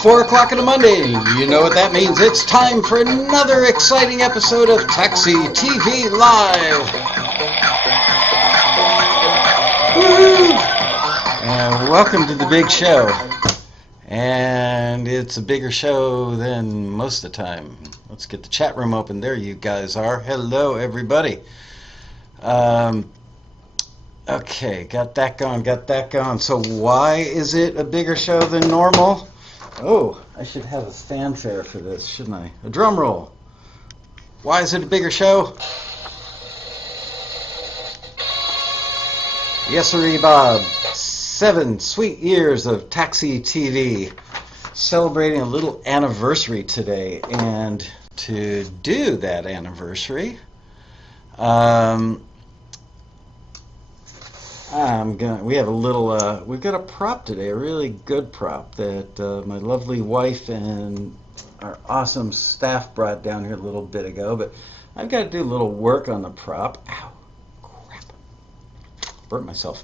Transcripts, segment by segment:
4 o'clock on a Monday, and you know what that means. It's time for another exciting episode of Taxi TV Live. Woo! Welcome to the big show. And it's a bigger show than most of the time. Let's get the chat room open. There you guys are. Hello, everybody. Okay, got that going. So why is it a bigger show than normal? Oh, I should have a fanfare for this, shouldn't I? A drum roll. Why is it a bigger show? Yes, sirree, Bob. 7 sweet years of Taxi TV. Celebrating a little anniversary today. And to do that anniversary, we have a little, we've got a prop today, a really good prop that my lovely wife and our awesome staff brought down here a little bit ago, but I've got to do a little work on the prop. Ow, crap. Burnt myself.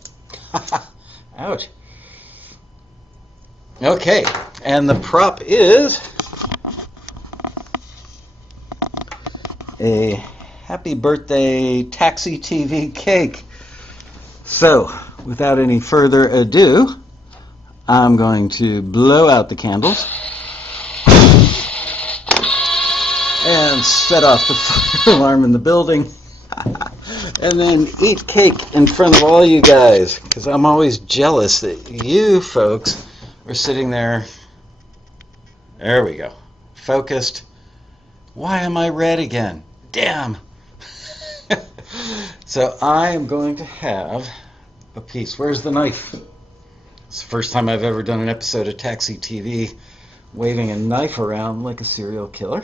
Ouch. Okay, and the prop is a happy birthday Taxi TV cake. So, without any further ado, I'm going to blow out the candles and set off the fire alarm in the building and then eat cake in front of all you guys, because I'm always jealous that you folks are sitting there. There we go. Focused. Why am I red again? Damn. So I am going to have a piece. Where's the knife? It's the first time I've ever done an episode of Taxi TV waving a knife around like a serial killer.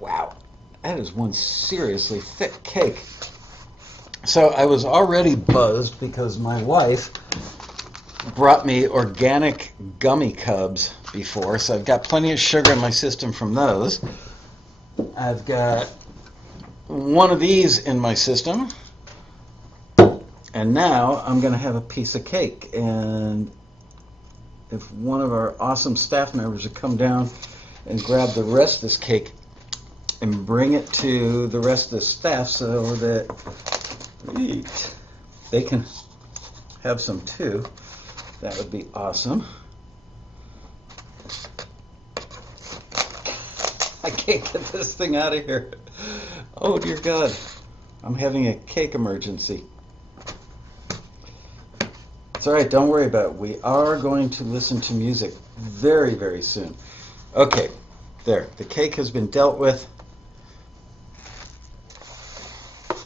Wow, that is one seriously thick cake. So I was already buzzed because my wife brought me organic gummy cubs before, so I've got plenty of sugar in my system from those. I've got one of these in my system, and now I'm going to have a piece of cake. And if one of our awesome staff members would come down and grab the rest of this cake and bring it to the rest of the staff so that they can have some too, that would be awesome. I can't get this thing out of here. Oh dear God, I'm having a cake emergency. It's all right, don't worry about it. We are going to listen to music very, very soon. Okay, there, the cake has been dealt with.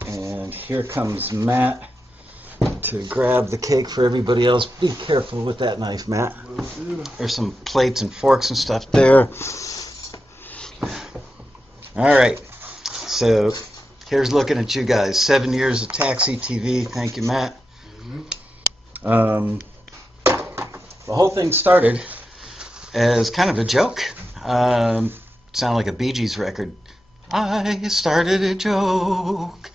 And here comes Matt to grab the cake for everybody else. Be careful with that knife, Matt. There's some plates and forks and stuff there. All right, so here's looking at you guys. 7 years of Taxi TV. Thank you, Matt. The whole thing started as kind of a joke. Sounded like a Bee Gees record. I started a joke.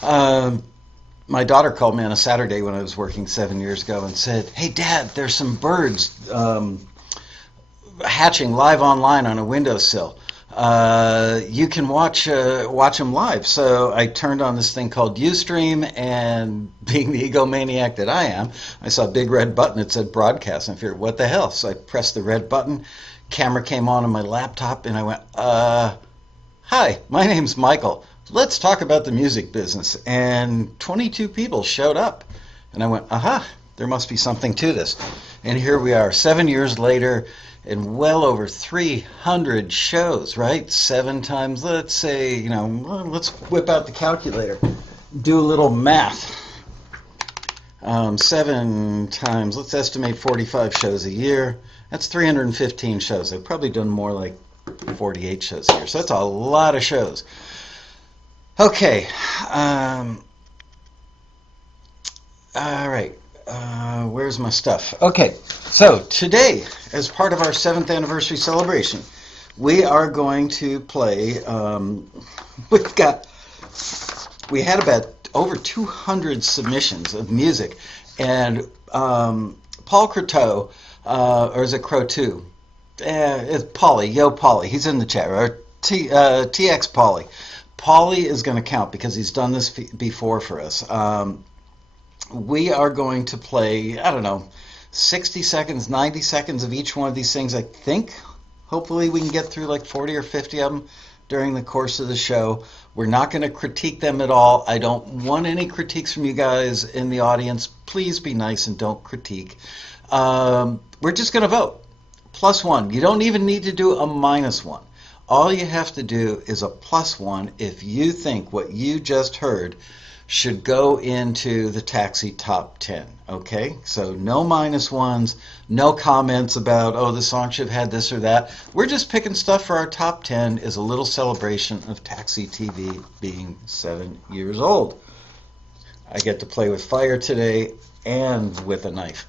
My daughter called me on a Saturday when I was working 7 years ago and said, "Hey, Dad, there's some birds hatching live online on a windowsill. You can watch them live." So I turned on this thing called Ustream, and being the egomaniac that I am, I saw a big red button that said broadcast, and I figured, what the hell? So I pressed the red button, camera came on my laptop, and I went, "Hi, my name's Michael. Let's talk about the music business." And 22 people showed up, and I went, aha, there must be something to this. And here we are, 7 years later, and well over 300 shows, right? 7 times, let's say, let's whip out the calculator, do a little math. 7 times, let's estimate 45 shows a year. That's 315 shows. I've probably done more like 48 shows a year. So that's a lot of shows. Okay. All right. Where's my stuff? Okay, so today, as part of our 7th anniversary celebration, we are going to play, we had about over 200 submissions of music, and Paul Croteau Or is it Crow 2? It's Polly, Yo Polly. He's in the chat, or TX Polly. Polly is going to count because he's done this before for us. We are going to play, I don't know, 60 seconds, 90 seconds of each one of these things, I think. Hopefully we can get through like 40 or 50 of them during the course of the show. We're not going to critique them at all. I don't want any critiques from you guys in the audience. Please be nice and don't critique. We're just going to vote. +1. You don't even need to do a -1. All you have to do is a +1 if you think what you just heard should go into the Taxi Top 10. Okay? So no -1s, no comments about, oh, the song should have had this or that. We're just picking stuff for our top 10 as a little celebration of Taxi TV being 7 years old. I get to play with fire today and with a knife.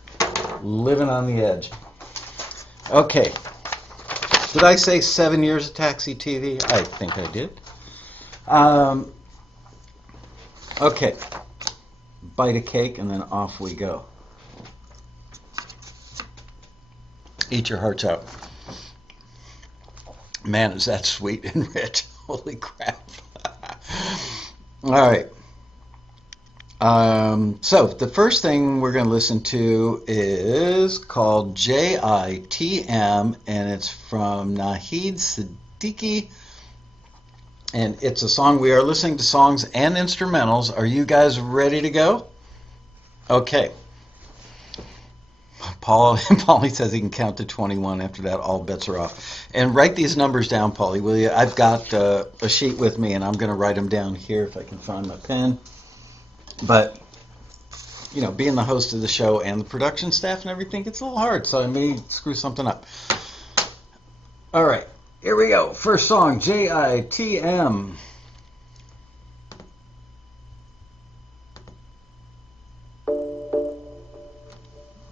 Living on the edge. Okay. Did I say 7 years of Taxi TV? I think I did. Okay. Bite a cake and then off we go. Eat your hearts out. Man, is that sweet and rich. Holy crap. All right. So the first thing we're going to listen to is called JITM, and it's from Nahid Siddiqui, and it's a song. We are listening to songs and instrumentals. Are you guys ready to go? Okay. Paulie says he can count to 21. After that, all bets are off. And write these numbers down, Paulie, will you? I've got a sheet with me, and I'm going to write them down here if I can find my pen. But, you know, being the host of the show and the production staff and everything, it's a little hard, so I may screw something up. All right, here we go. First song, JITM.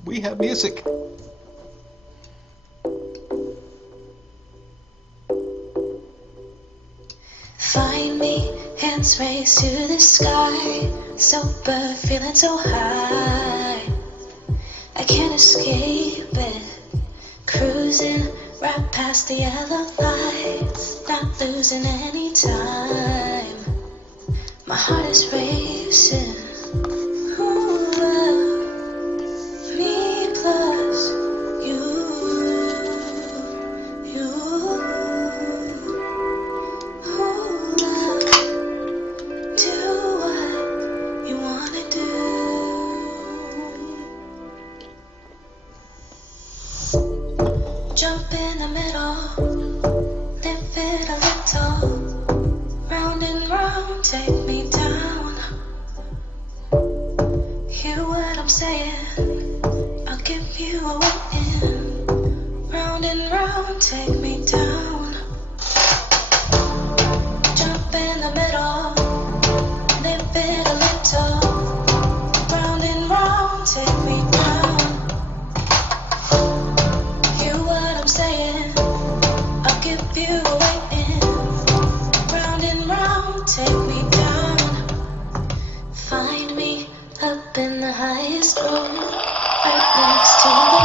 We have music. Find me, hands raised to the sky, sober, feeling so high. I can't escape it, cruising right past the yellow lights, not losing any time. My heart is racing. Ooh, me plus you. Jump in the middle, live it a little, round and round, take me down. Hear what I'm saying, I'll give you a way in, round and round, take me down. Jump in the middle, live it a little, round and round, take me down. Saying, I'll give you a way in, round and round, take me down. Find me up in the highest room, right next to the...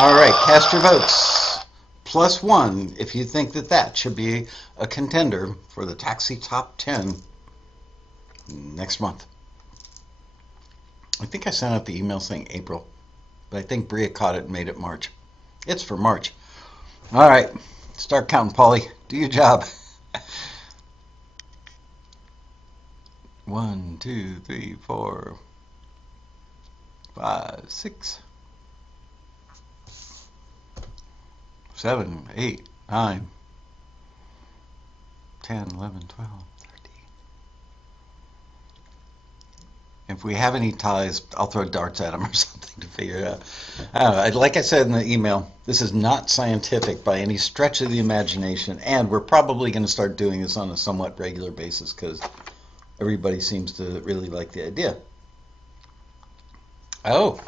All right, cast your votes. +1 if you think that should be a contender for the Taxi Top 10 next month. I think I sent out the email saying April, but I think Bria caught it and made it March. It's for March. All right, start counting, Paulie. Do your job. 1, 2, 3, 4, 5, 6, 7, 8, 9, 10, 11, 12, 13. If we have any ties, I'll throw darts at them or something to figure it out. I don't know. Like I said in the email, this is not scientific by any stretch of the imagination, and we're probably going to start doing this on a somewhat regular basis because everybody seems to really like the idea. Oh,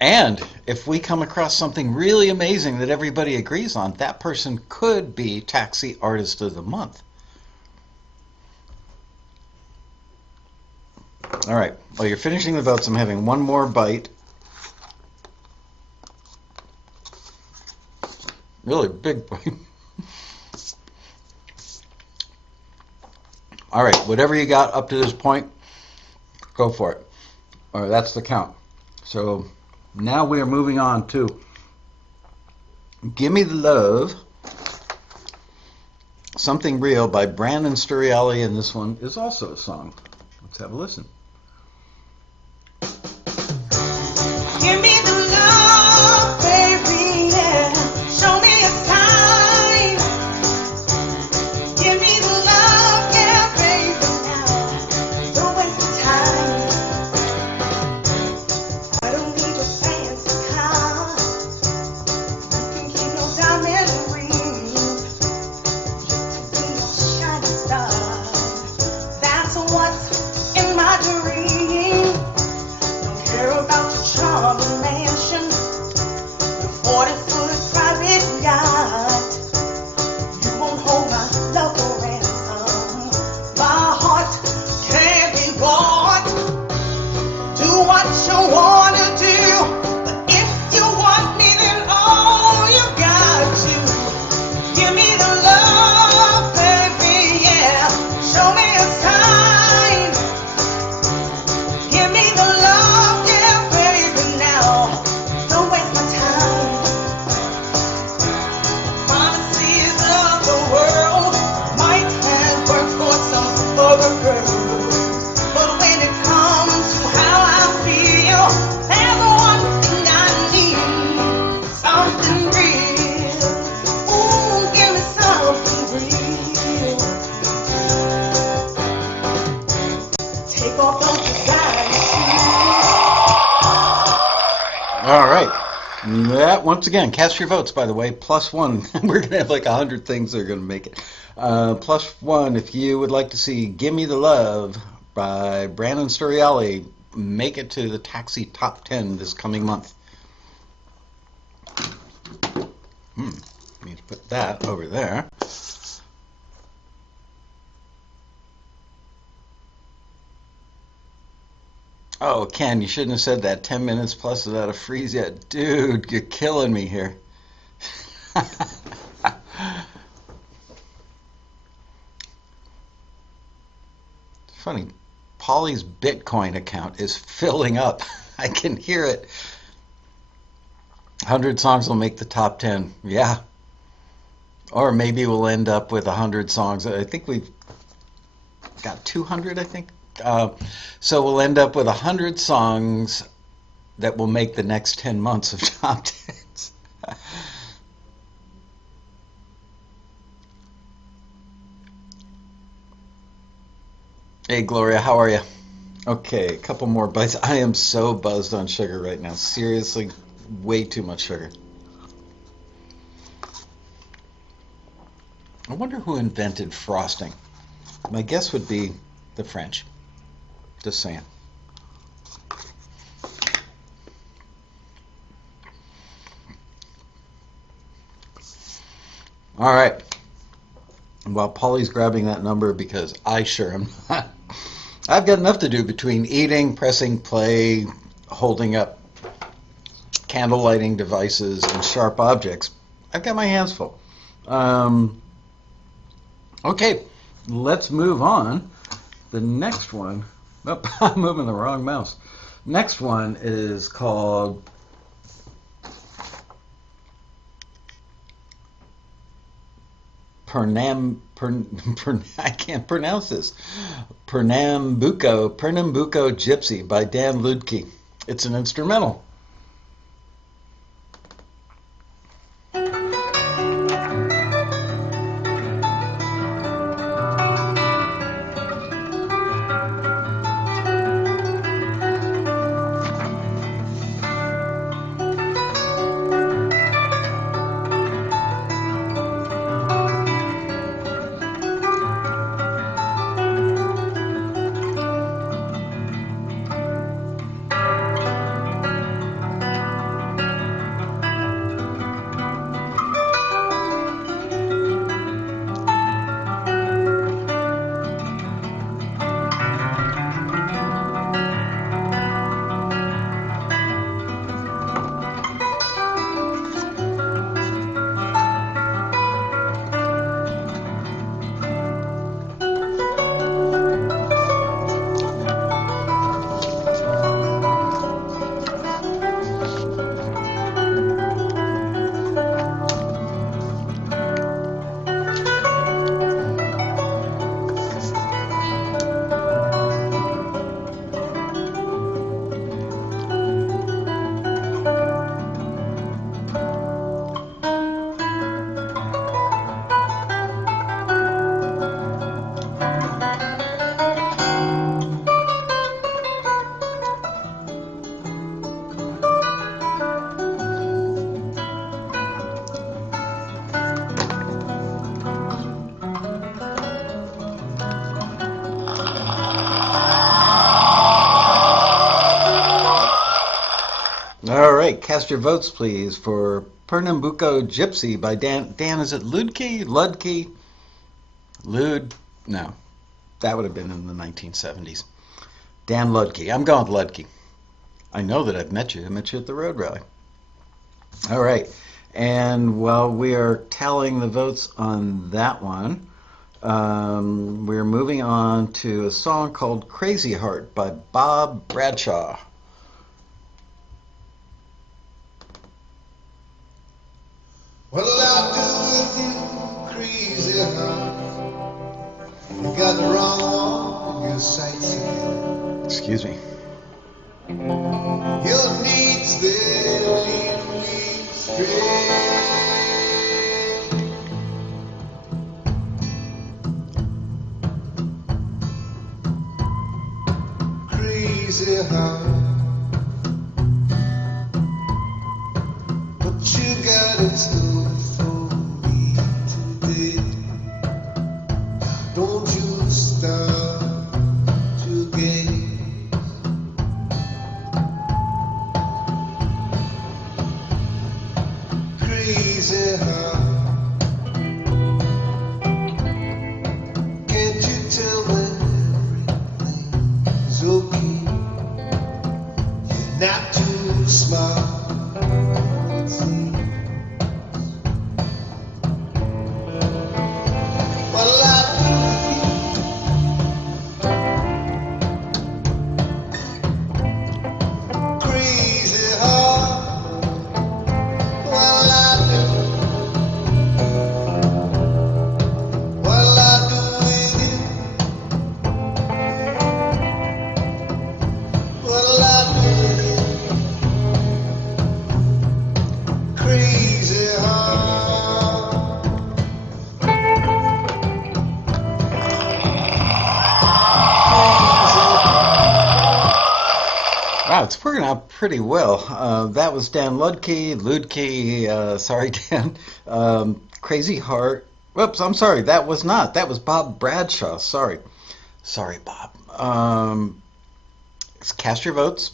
and if we come across something really amazing that everybody agrees on, that person could be Taxi Artist of the Month. All right, while you're finishing the votes, I'm having one more bite Really big bite. All right, whatever you got up to this point, go for it. All right, that's the count. So now we are moving on to Gimme the Love, Something Real by Brandon Sturriali, and this one is also a song. Let's have a listen. Give me the love, baby, yeah. Show me a sign. Give me the love, yeah, baby, now. Don't waste the time. I don't need your fancy car. You can keep your diamond ring. Just to be your shining star. That's what's in my dream. Don't care about your charming mansion, your 40-foot private yacht. You won't hold my love for ransom. My heart can't be bought. Do what you wanna do, but if you want me, then all you got to give me the love, baby, yeah. Show me a sign. Give me the love, yeah, baby, now. Don't waste my time. Fantasies of the world might have worked for some other girl, but when it comes to how I feel, there's one thing I need. Something real. Ooh, give me something real. Take off those anxieties. All right. That, once again, cast your votes, by the way. +1. We're going to have like 100 things that are going to make it. +1 if you would like to see Gimme the Love by Brandon Sturriali make it to the Taxi Top 10 this coming month. Need to put that over there. Oh, Ken, you shouldn't have said that. 10 minutes plus without a freeze yet. Dude, you're killing me here. Funny, Polly's Bitcoin account is filling up. I can hear it. 100 songs will make the top 10. Yeah. Or maybe we'll end up with 100 songs. I think we've got 200, I think. So we'll end up with 100 songs that will make the next 10 months of top 10s. Hey, Gloria, how are you? Okay, a couple more bites. I am so buzzed on sugar right now. Seriously, way too much sugar. I wonder who invented frosting. My guess would be the French. Just saying. All right. While Polly's grabbing that number, because I sure am not. I've got enough to do between eating, pressing play, holding up candle lighting devices, and sharp objects. I've got my hands full. Okay, let's move on. The next one, oh, I'm moving the wrong mouse. Next one is called I can't pronounce this. Pernambuco Gypsy by Dan Ludke. It's an instrumental. right, cast your votes, please, for Pernambuco Gypsy by Dan. Dan, is it Ludke? Ludke? Lud? No, that would have been in the 1970s. Dan Ludke. I'm going with Ludke. I know that I've met you. I met you at the road rally. All right. And while we are tallying the votes on that one, we're moving on to a song called Crazy Heart by Bob Bradshaw. What'll I do with you, crazy heart? You got the wrong one in your sights again. Excuse me. Your needs, they lead me astray. Crazy heart. What you got in store for me today? Don't you start to gaze. Crazy heart. Can't you tell me everything's okay? You're not too smart. What'll I do with you? Crazy heart. What'll I do? What'll I do with you? What'll I do with you? Crazy heart. Wow, it's working out pretty well. That was Dan Ludke, sorry, Dan. Crazy Heart. Whoops, I'm sorry, that was not. That was Bob Bradshaw, sorry. Sorry, Bob. Cast your votes.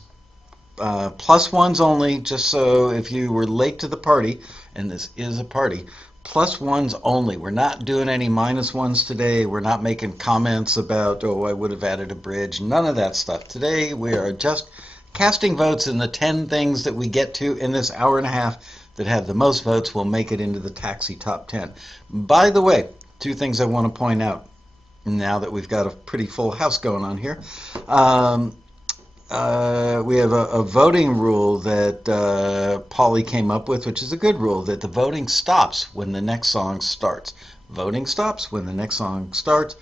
Plus ones only, just so if you were late to the party, and this is a party, plus ones only. We're not doing any minus ones today. We're not making comments about, oh, I would have added a bridge. None of that stuff. Today we are just casting votes, and the 10 things that we get to in this hour and a half that have the most votes will make it into the Taxi Top 10. By the way, 2 things I want to point out now that we've got a pretty full house going on here. We have a voting rule that Paulie came up with, which is a good rule, that the voting stops when the next song starts. Voting stops when the next song starts.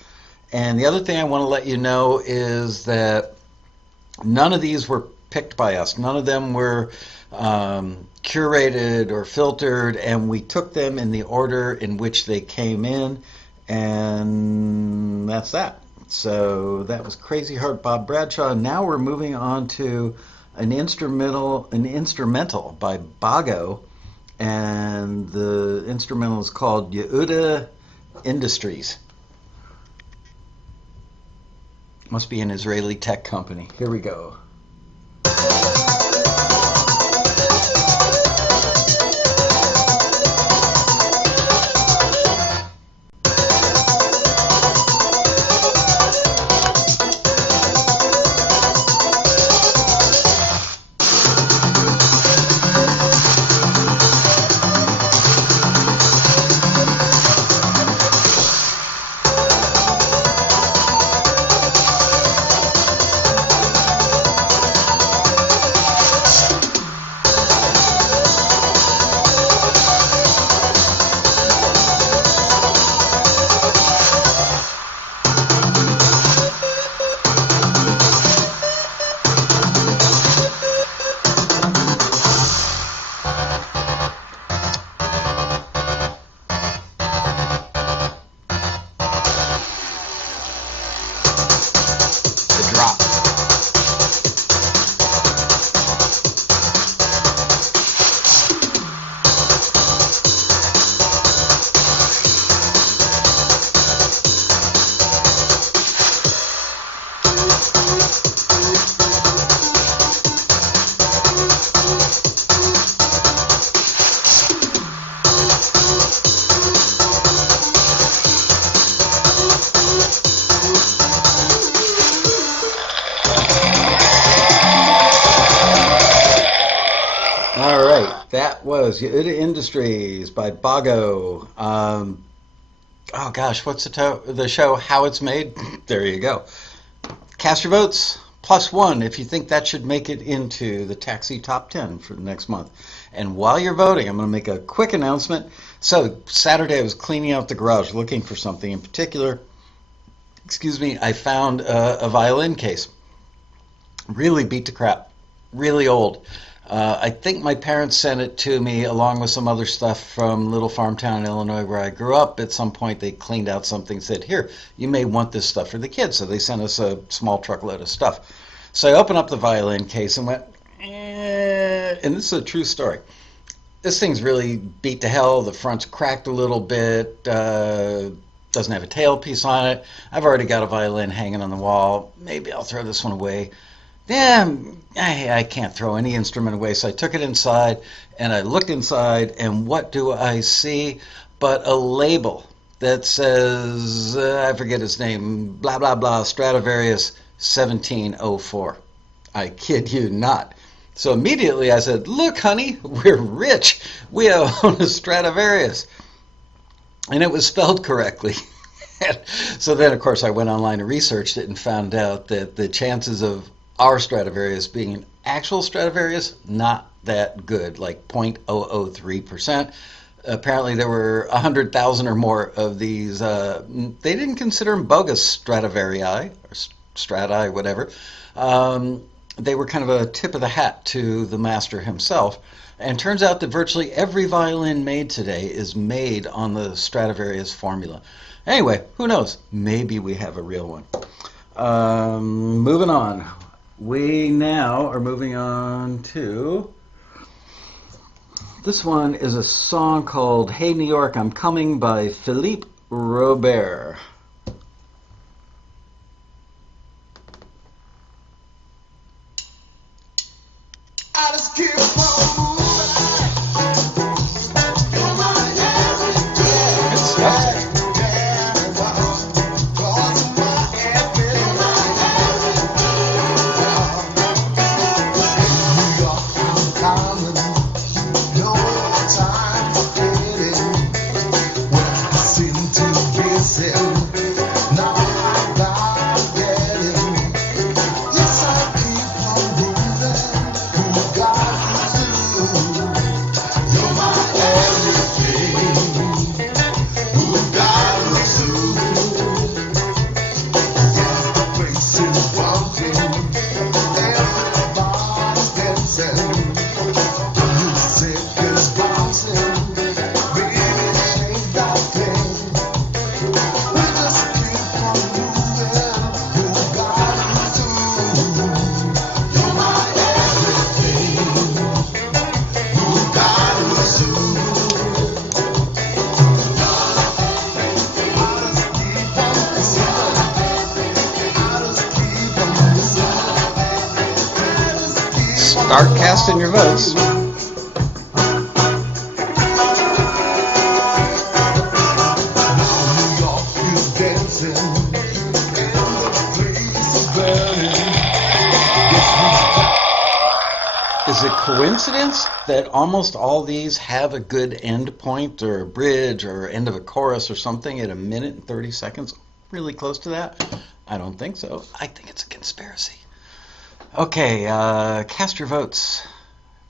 And the other thing I want to let you know is that none of these were picked by us. None of them were curated or filtered, and we took them in the order in which they came in, and that's that. So that was Crazy Heart, Bob Bradshaw. Now we're moving on to an instrumental by Bago, and the instrumental is called Yehuda Industries. Must be an Israeli tech company. Here we go. was Yehuda Industries by Bago. Oh gosh, what's the show? How It's Made? There you go. Cast your votes. +1 if you think that should make it into the Taxi Top 10 for the next month. And while you're voting, I'm going to make a quick announcement. So Saturday I was cleaning out the garage looking for something in particular. Excuse me, I found a violin case. Really beat to crap. Really old. I think my parents sent it to me along with some other stuff from little farm town in Illinois where I grew up. At some point they cleaned out something and said, here, you may want this stuff for the kids. So they sent us a small truckload of stuff. So I opened up the violin case and went, and this is a true story. This thing's really beat to hell. The front's cracked a little bit. Doesn't have a tailpiece on it. I've already got a violin hanging on the wall. Maybe I'll throw this one away. Yeah, I can't throw any instrument away. So I took it inside and I looked inside, and what do I see but a label that says, I forget his name, blah, blah, blah, Stradivarius 1704. I kid you not. So immediately I said, look, honey, we're rich. We own a Stradivarius. And it was spelled correctly. So then, of course, I went online and researched it and found out that the chances of our Stradivarius being an actual Stradivarius, not that good, like 0.003%. Apparently there were 100,000 or more of these. They didn't consider them bogus Stradivarii, or Strati, whatever. They were kind of a tip of the hat to the master himself. And turns out that virtually every violin made today is made on the Stradivarius formula. Anyway, who knows? Maybe we have a real one. Moving on. We now are moving on to... This one is a song called Hey New York, I'm Coming by Philippe Robert. I just keep on moving. Good stuff there. Start casting your votes. Is it coincidence that almost all these have a good end point or a bridge or end of a chorus or something at 1 minute and 30 seconds? Really close to that? I don't think so. I think it's a conspiracy. Okay, cast your votes.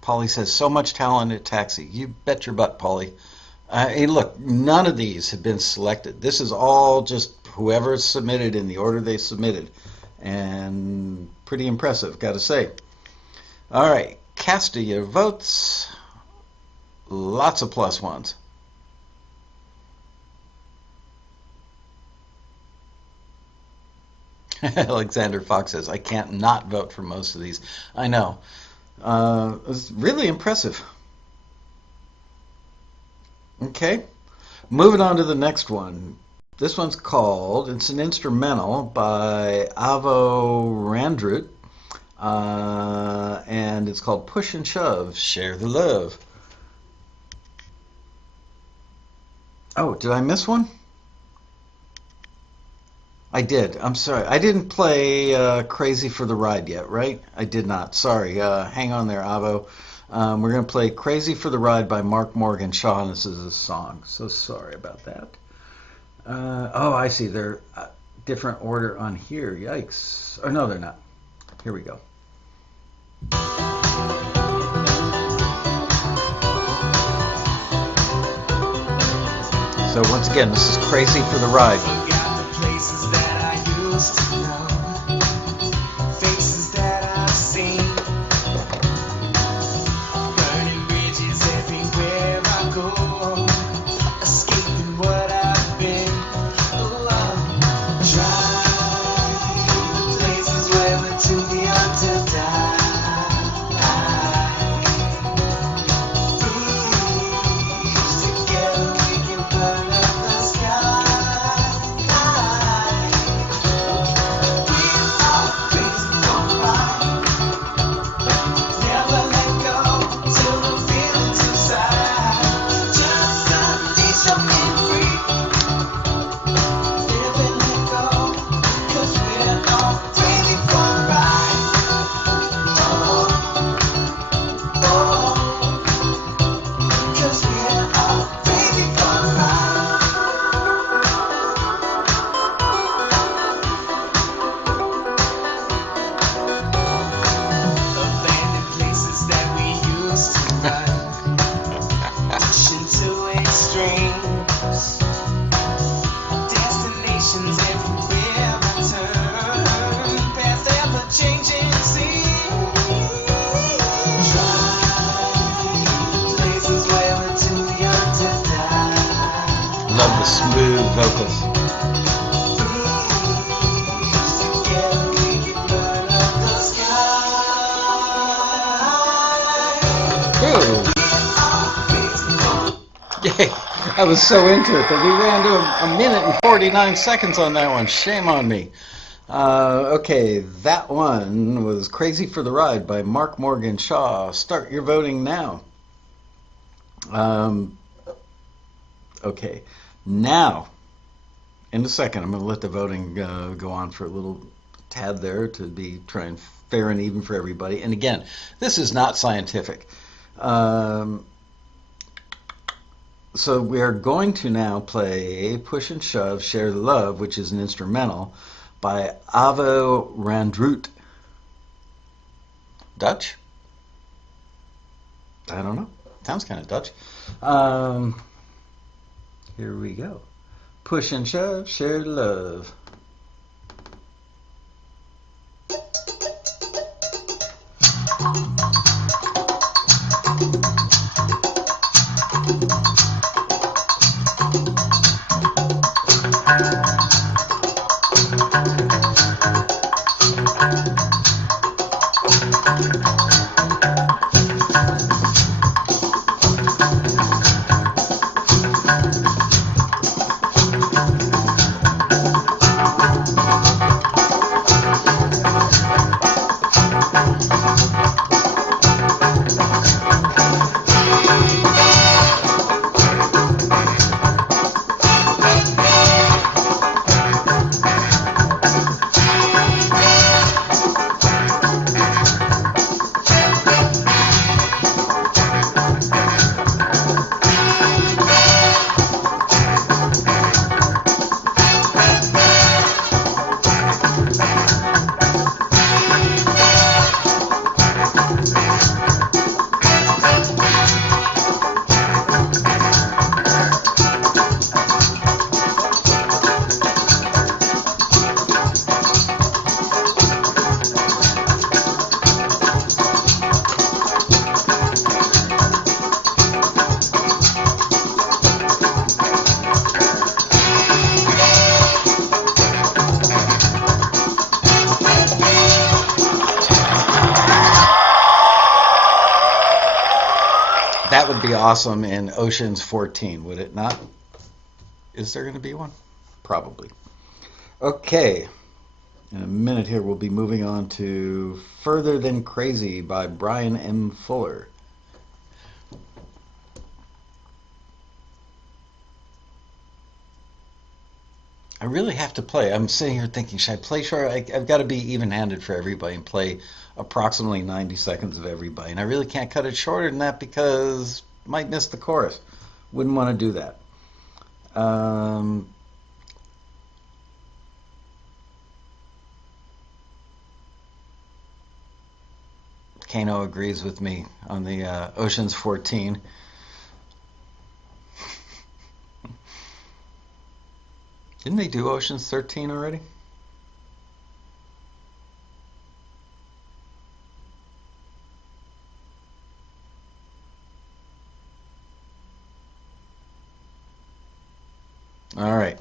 Polly says, so much talent at Taxi. You bet your butt, Polly. Hey, look, none of these have been selected. This is all just whoever submitted in the order they submitted. And pretty impressive, got to say. All right, cast your votes. Lots of plus ones. Alexander Fox says, I can't not vote for most of these. I know. It's really impressive. Okay, moving on to the next one. This one's called, it's an instrumental by Avo Randrut, and it's called Push and Shove, Share the Love. Oh, did I miss one? I did. I'm sorry. I didn't play Crazy for the Ride yet, right? I did not. Sorry. Hang on there, Avo. We're going to play Crazy for the Ride by Mark Morgan Shaw, and this is a song. So sorry about that. Oh, I see. They're different order on here. Yikes. Oh, no, they're not. Here we go. So once again, this is Crazy for the Ride. Forgot the places that I used to know, faces that I've seen, burning bridges everywhere I go, escaping what I've been. Drive places where we're too young to die. Together we can burn up the sky. We are crazy for a ride. Never let go till the feeling's inside. Just unleash and free. Live and let go, 'cause we're all crazy for a ride. Oh, oh, 'cause we're all crazy for a ride. Abandoned places that we used to run, pushing to extremes, destinations everywhere I turn, past ever-changing scenes. Drive places where we're too young to die. Love the smooth vocals. Together we can burn up the sky. Ooh. Yay. I was so into it that we ran to a minute and 49 seconds on that one. Shame on me. Okay, that one was Crazy for the Ride by Mark Morgan Shaw. Start your voting now. Okay, now, in a second, I'm going to let the voting go on for a little tad there to be trying fair and even for everybody. And again, this is not scientific. So we are going to now play Push and Shove, Share the Love, which is an instrumental by Avo Randroot. Dutch? I don't know. Sounds kind of Dutch. Here we go. Push and Shove, Share the Love. That would be awesome in Ocean's 14, would it not? Is there going to be one? Probably. Okay. In a minute here, we'll be moving on to Further Than Crazy by Brian M. Fuller. I really have to play. I'm sitting here thinking, should I play short? I've got to be even-handed for everybody and play approximately 90 seconds of everybody. And I really can't cut it shorter than that because I might miss the chorus. Wouldn't want to do that. Kano agrees with me on the Ocean's 14. Didn't they do Ocean's 13 already? All right.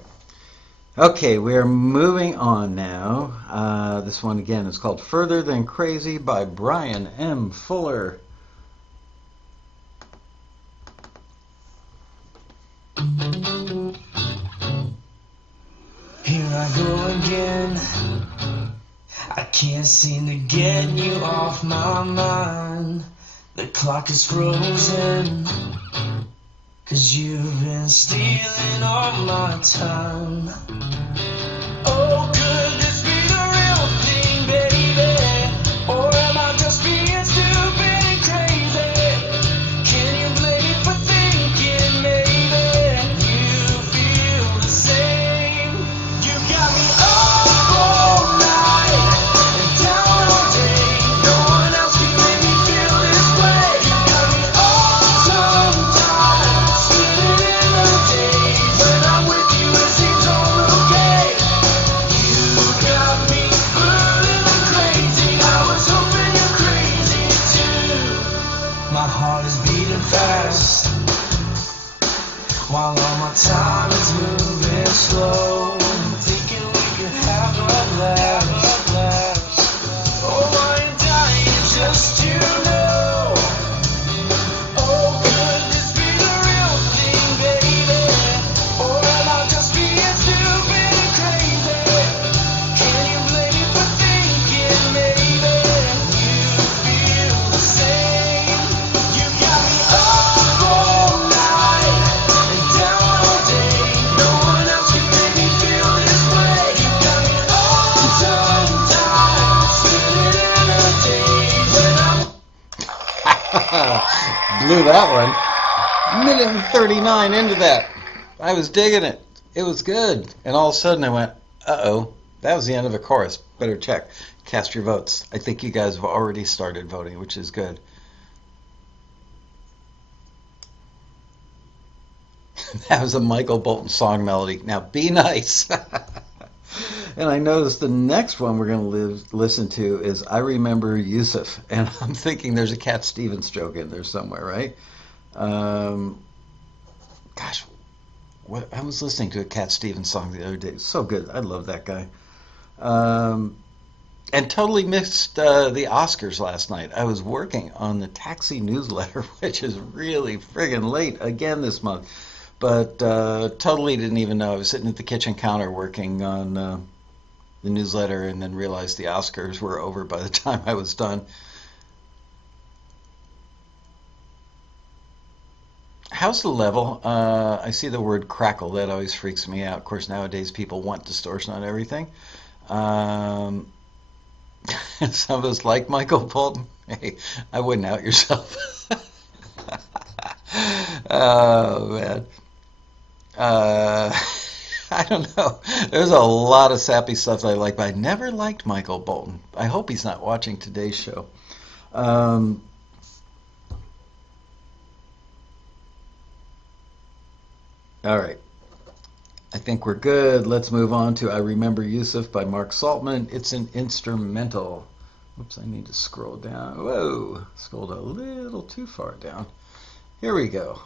Okay, we're moving on now. This one again is called Further Than Crazy by Brian M. Fuller. Here I go again. I can't seem to get you off my mind. The clock is frozen, 'cause you've been stealing all my time. Oh, could this be the real thing, baby? Or am I just being stupid and crazy? Can you blame me for thinking maybe you feel the same? You got me up all night and down all day. No one else can make me feel this way. You got me all sometimes, spinning in the days. When I'm with you, it seems all okay. You got me burning and crazy. I was hoping you're crazy too. My heart is beating fast, while all my time is moving slow. I'm thinking we could have a blast. Oh, I am dying just to know. Oh, could this be the real thing, baby? Or am I just being stupid and crazy? Can you blame me for thinking maybe you feel the same? You got me up all night and down all day. No one else can make me feel this way. You got me all sometimes, spinning in the days when I'm Blew that one. Minute and 39 into that. I was digging it. It was good. And all of a sudden I went, uh-oh, that was the end of a chorus. Better check. Cast your votes. I think you guys have already started voting, which is good. That was a Michael Bolton song melody. Now be nice. And I noticed the next one we're going to listen to is I Remember Yusuf. And I'm thinking there's a Cat Stevens joke in there somewhere, right? Gosh, I was listening to a Cat Stevens song the other day. It's so good. I love that guy. And totally missed the Oscars last night. I was working on the Taxi newsletter, which is really friggin' late again this month. But totally didn't even know. I was sitting at the kitchen counter working on the newsletter and then realized the Oscars were over by the time I was done. How's the level? I see the word crackle. That always freaks me out. Of course, nowadays people want distortion on everything. Some of us like Michael Bolton. Hey, I wouldn't out yourself. Oh, man. I don't know. There's a lot of sappy stuff that I like, but I never liked Michael Bolton. I hope he's not watching today's show. All right. I think we're good. Let's move on to I Remember Yusuf by Mark Saltman. It's an instrumental. Oops, I need to scroll down. Whoa, scrolled a little too far down. Here we go.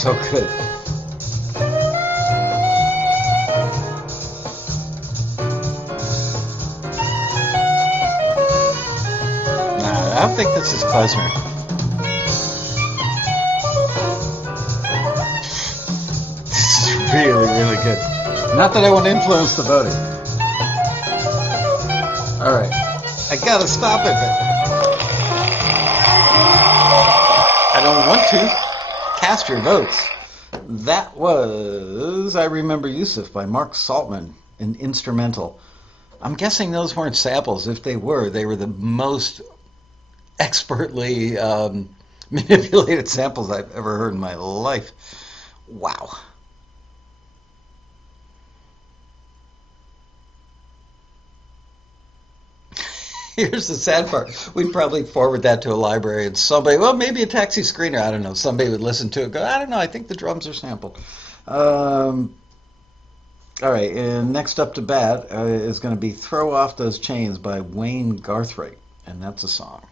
So good. Nah, I don't think this is Klezmer. This is really, really good. Not that I want to influence the voting. All right. I gotta stop it, but I don't want to. Cast your votes. That was I Remember Yusuf by Mark Saltman, an instrumental. I'm guessing those weren't samples. If they were the most expertly manipulated samples I've ever heard in my life. Wow. Here's the sad part. We'd probably forward that to a library and somebody, well, maybe a taxi screener, I don't know, somebody would listen to it and go, I don't know, I think the drums are sampled. All right, and next up to bat is going to be Throw Off Those Chains by Wayne Garthwaite, and that's a song.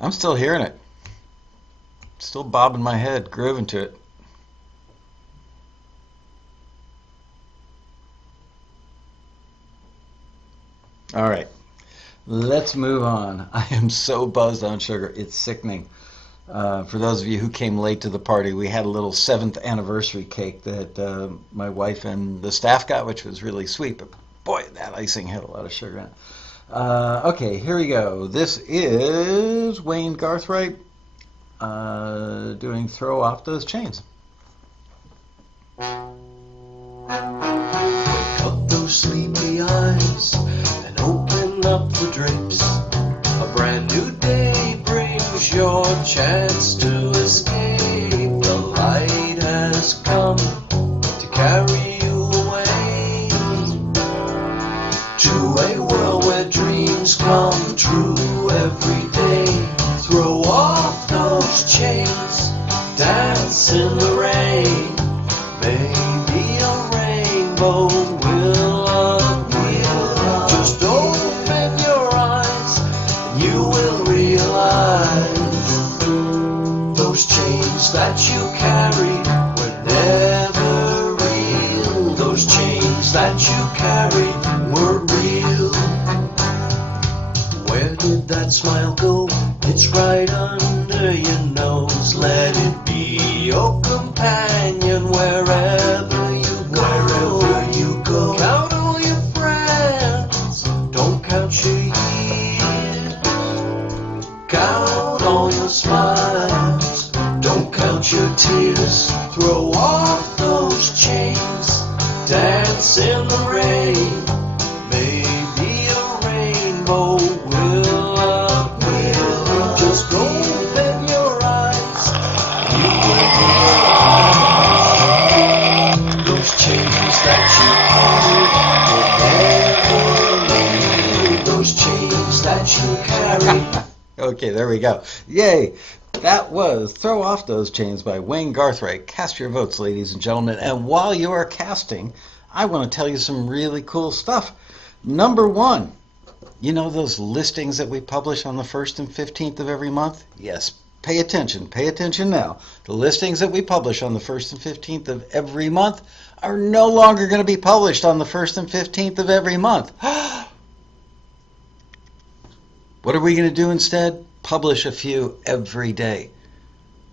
I'm still hearing it. Still bobbing my head, grooving to it. All right, let's move on. I am so buzzed on sugar. It's sickening. For those of you who came late to the party, we had a little 7th anniversary cake that my wife and the staff got, which was really sweet. But boy, that icing had a lot of sugar in it. Okay, here we go. This is Wayne Garthwaite doing Throw Off Those Chains. Wake up those sleepy eyes and open up the drapes. A brand new day brings your chance to escape. The light has come to carry you away to a world where dreams come true every day. Throw off those chains, dance in the rain. Maybe a rainbow will appear. Just open your eyes and you will realize those chains that you carried were never real. Those chains that you carried were real. Where did that smile go? It's right under your nose. Let it be your companion wherever you go. Wherever you go. Count all your friends. Don't count your years. Count all your smiles. Don't count your tears. Throw off those chains. Dance in the rain. Maybe a rainbow will appear. Just open your eyes. You will realize those chains that you carried were never real. Those chains that you carried. Okay, there we go. Yay! That was Throw Off Those Chains by Wayne Garthwaite. Cast your votes, ladies and gentlemen. And while you are casting, I want to tell you some really cool stuff. Number one, you know those listings that we publish on the 1st and 15th of every month? Yes, pay attention. Pay attention now. The listings that we publish on the 1st and 15th of every month are no longer going to be published on the 1st and 15th of every month. What are we going to do instead? Publish a few every day.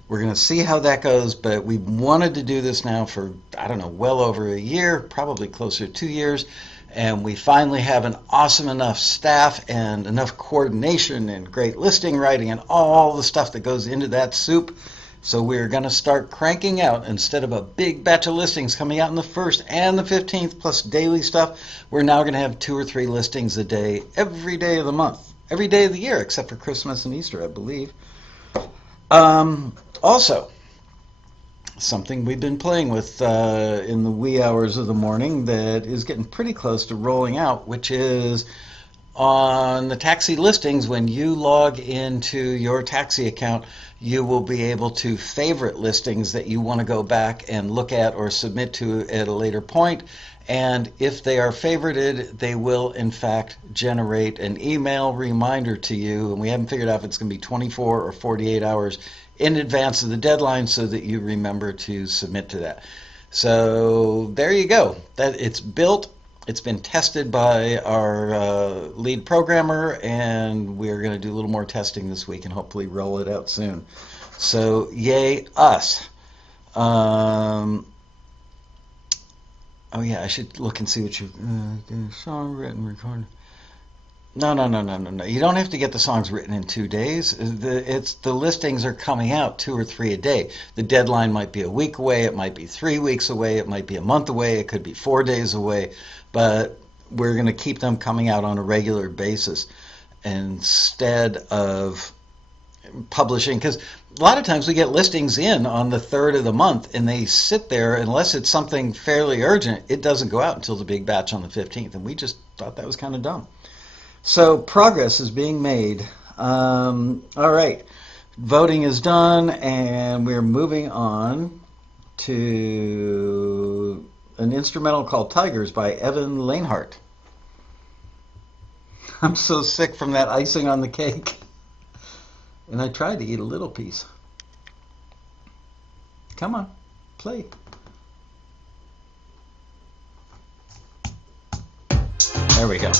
We're going to see how that goes, but we wanted to do this now for, I don't know, well over a year, probably closer to 2 years, and we finally have an awesome enough staff and enough coordination and great listing writing and all the stuff that goes into that soup. So we're going to start cranking out, instead of a big batch of listings coming out on the 1st and the 15th plus daily stuff, we're now going to have 2 or 3 listings a day every day of the month. Every day of the year, except for Christmas and Easter, I believe. Also, something we've been playing with in the wee hours of the morning that is getting pretty close to rolling out, which is On the taxi listings, when you log into your taxi account, you will be able to favorite listings that you want to go back and look at or submit to at a later point. And if they are favorited, they will in fact generate an email reminder to you. And we haven't figured out if it's going to be 24 or 48 hours in advance of the deadline so that you remember to submit to that. So there you go. That it's built. It's been tested by our lead programmer, and we're going to do a little more testing this week and hopefully roll it out soon. So yay us. Oh yeah, I should look and see what you song written, recorded. No. You don't have to get the songs written in 2 days. The listings are coming out 2 or 3 a day. The deadline might be a week away. It might be 3 weeks away. It might be a month away. It could be 4 days away. But we're going to keep them coming out on a regular basis instead of publishing, because a lot of times we get listings in on the 3rd of the month and they sit there unless it's something fairly urgent. It doesn't go out until the big batch on the 15th, and we just thought that was kind of dumb. So progress is being made. All right, voting is done, and we're moving on to an instrumental called Tigers by Evan Lanehart. I'm so sick from that icing on the cake. And I tried to eat a little piece. Come on, play. There we go.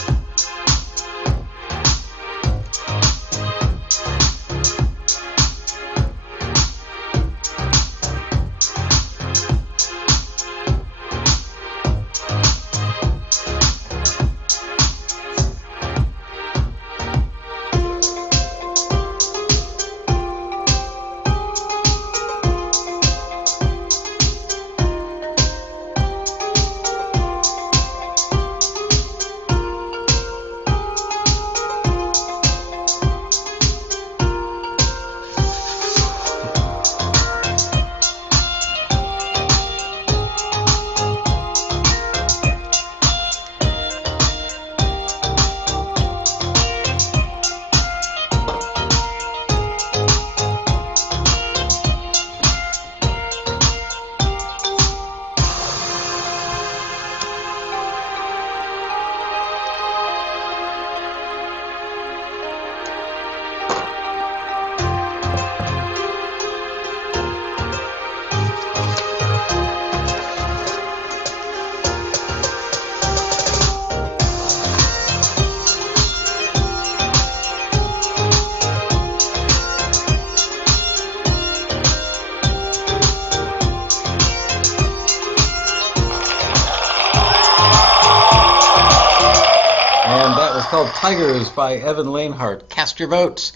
Called Tigers by Evan Lanehart. Cast your votes.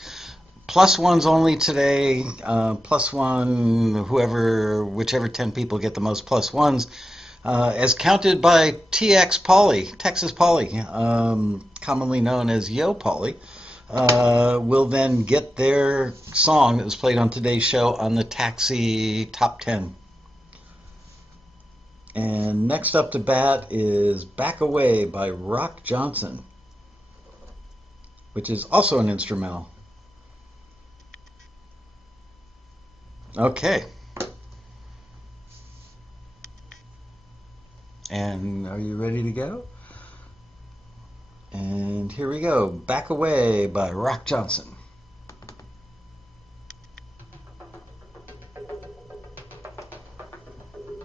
+1s only today. +1, whichever 10 people get the most +1s, as counted by TX Pauly, Texas Pauly, commonly known as Yo Pauly, will then get their song that was played on today's show on the Taxi Top 10. And next up to bat is Back Away by Rock Johnson, which is also an instrumental. Okay. And are you ready to go? And here we go. Back Away by Rock Johnson.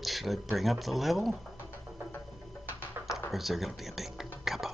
Should I bring up the level? Or is there going to be a big capo?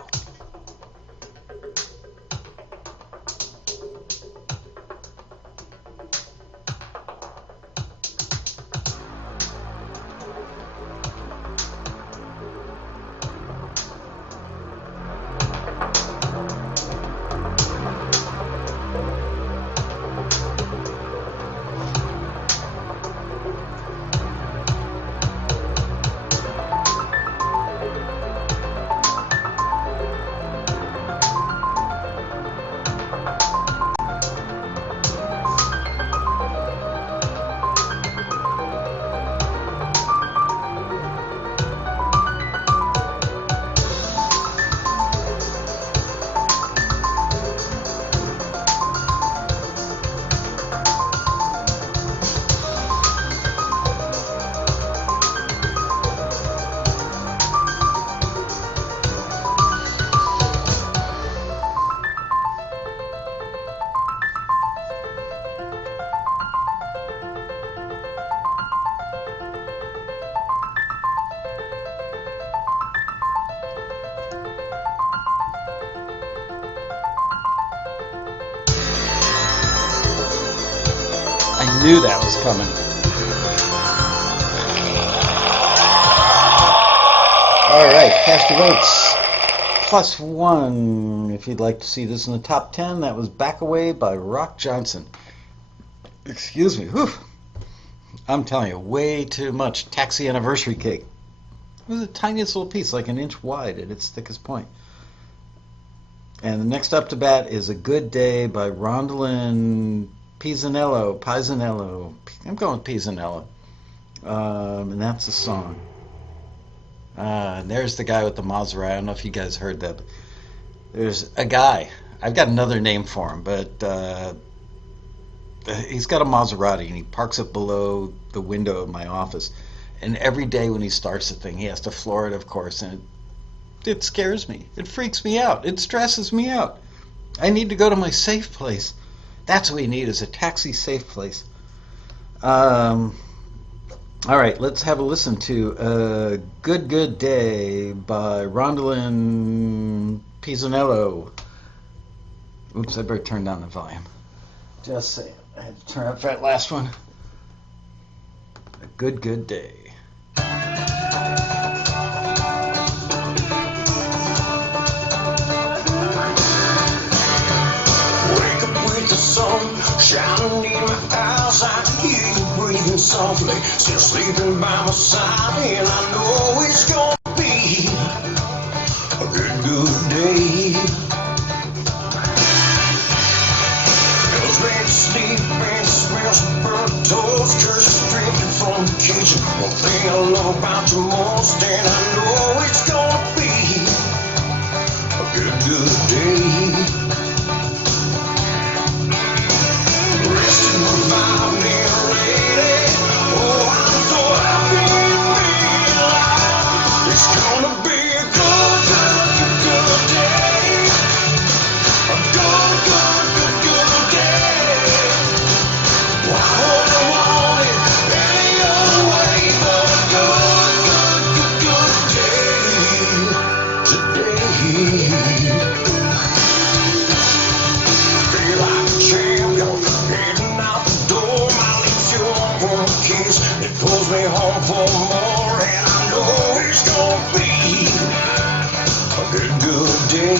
Knew that was coming. All right, cast your votes. +1 if you'd like to see this in the top 10. That was Back Away by Rock Johnson. Excuse me. Whew. I'm telling you, way too much. Taxi Anniversary Cake. It was the tiniest little piece, like an inch wide at its thickest point. And the next up to bat is A Good Day by Rondalyn Pisanello. I'm going with Pisanello. And that's the song. And there's the guy with the Maserati. I don't know if you guys heard that. There's a guy. I've got another name for him, but he's got a Maserati, and he parks it below the window of my office. And every day when he starts the thing, he has to floor it, of course, and it scares me. It freaks me out. It stresses me out. I need to go to my safe place. That's what we need, is a taxi safe place. All right, let's have a listen to A Good Day by Rondalyn Pisanello. Oops, I better turn down the volume. Just saying. I had to turn up that last one. A Good Day. Wake up with the sun shining in my eyes. I hear you breathing softly, still sleeping by my side, and I know it's gonna be a good day. Feels ready to sleep and smells of burnt toast, curses dripping from the kitchen. One thing I love about you most, and I know it's gonna be a good day. Resting, revived, and ready. Oh, I'm so happy to be alive. It's gonna be a good day. A good day. Well, I wouldn't want it any other way, but a good day today. Feel like a champion, heading out the door. My lips feel warm from a kiss. It pulls me home for more, and I know it's gonna be a good day.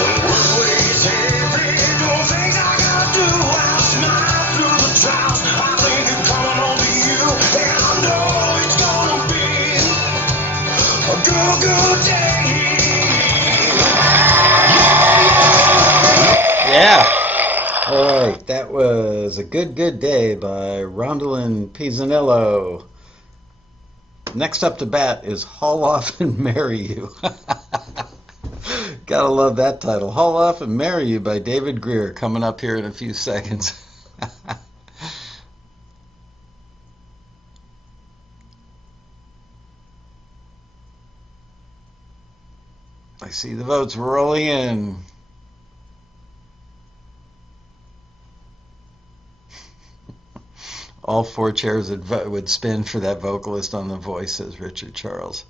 When work weighs heavy, doing things I gotta do, I'll smile through the trials. I think it's coming on to you, and I know it's gonna be a good day. Yeah. All right, that was A Good Day by Rondalyn Pisanello. Next up to bat is Haul Off and Marry You. Gotta love that title. Haul Off and Marry You by David Greer, coming up here in a few seconds. I see the votes rolling in. All 4 chairs would spin for that vocalist on The Voice, says Richard Charles.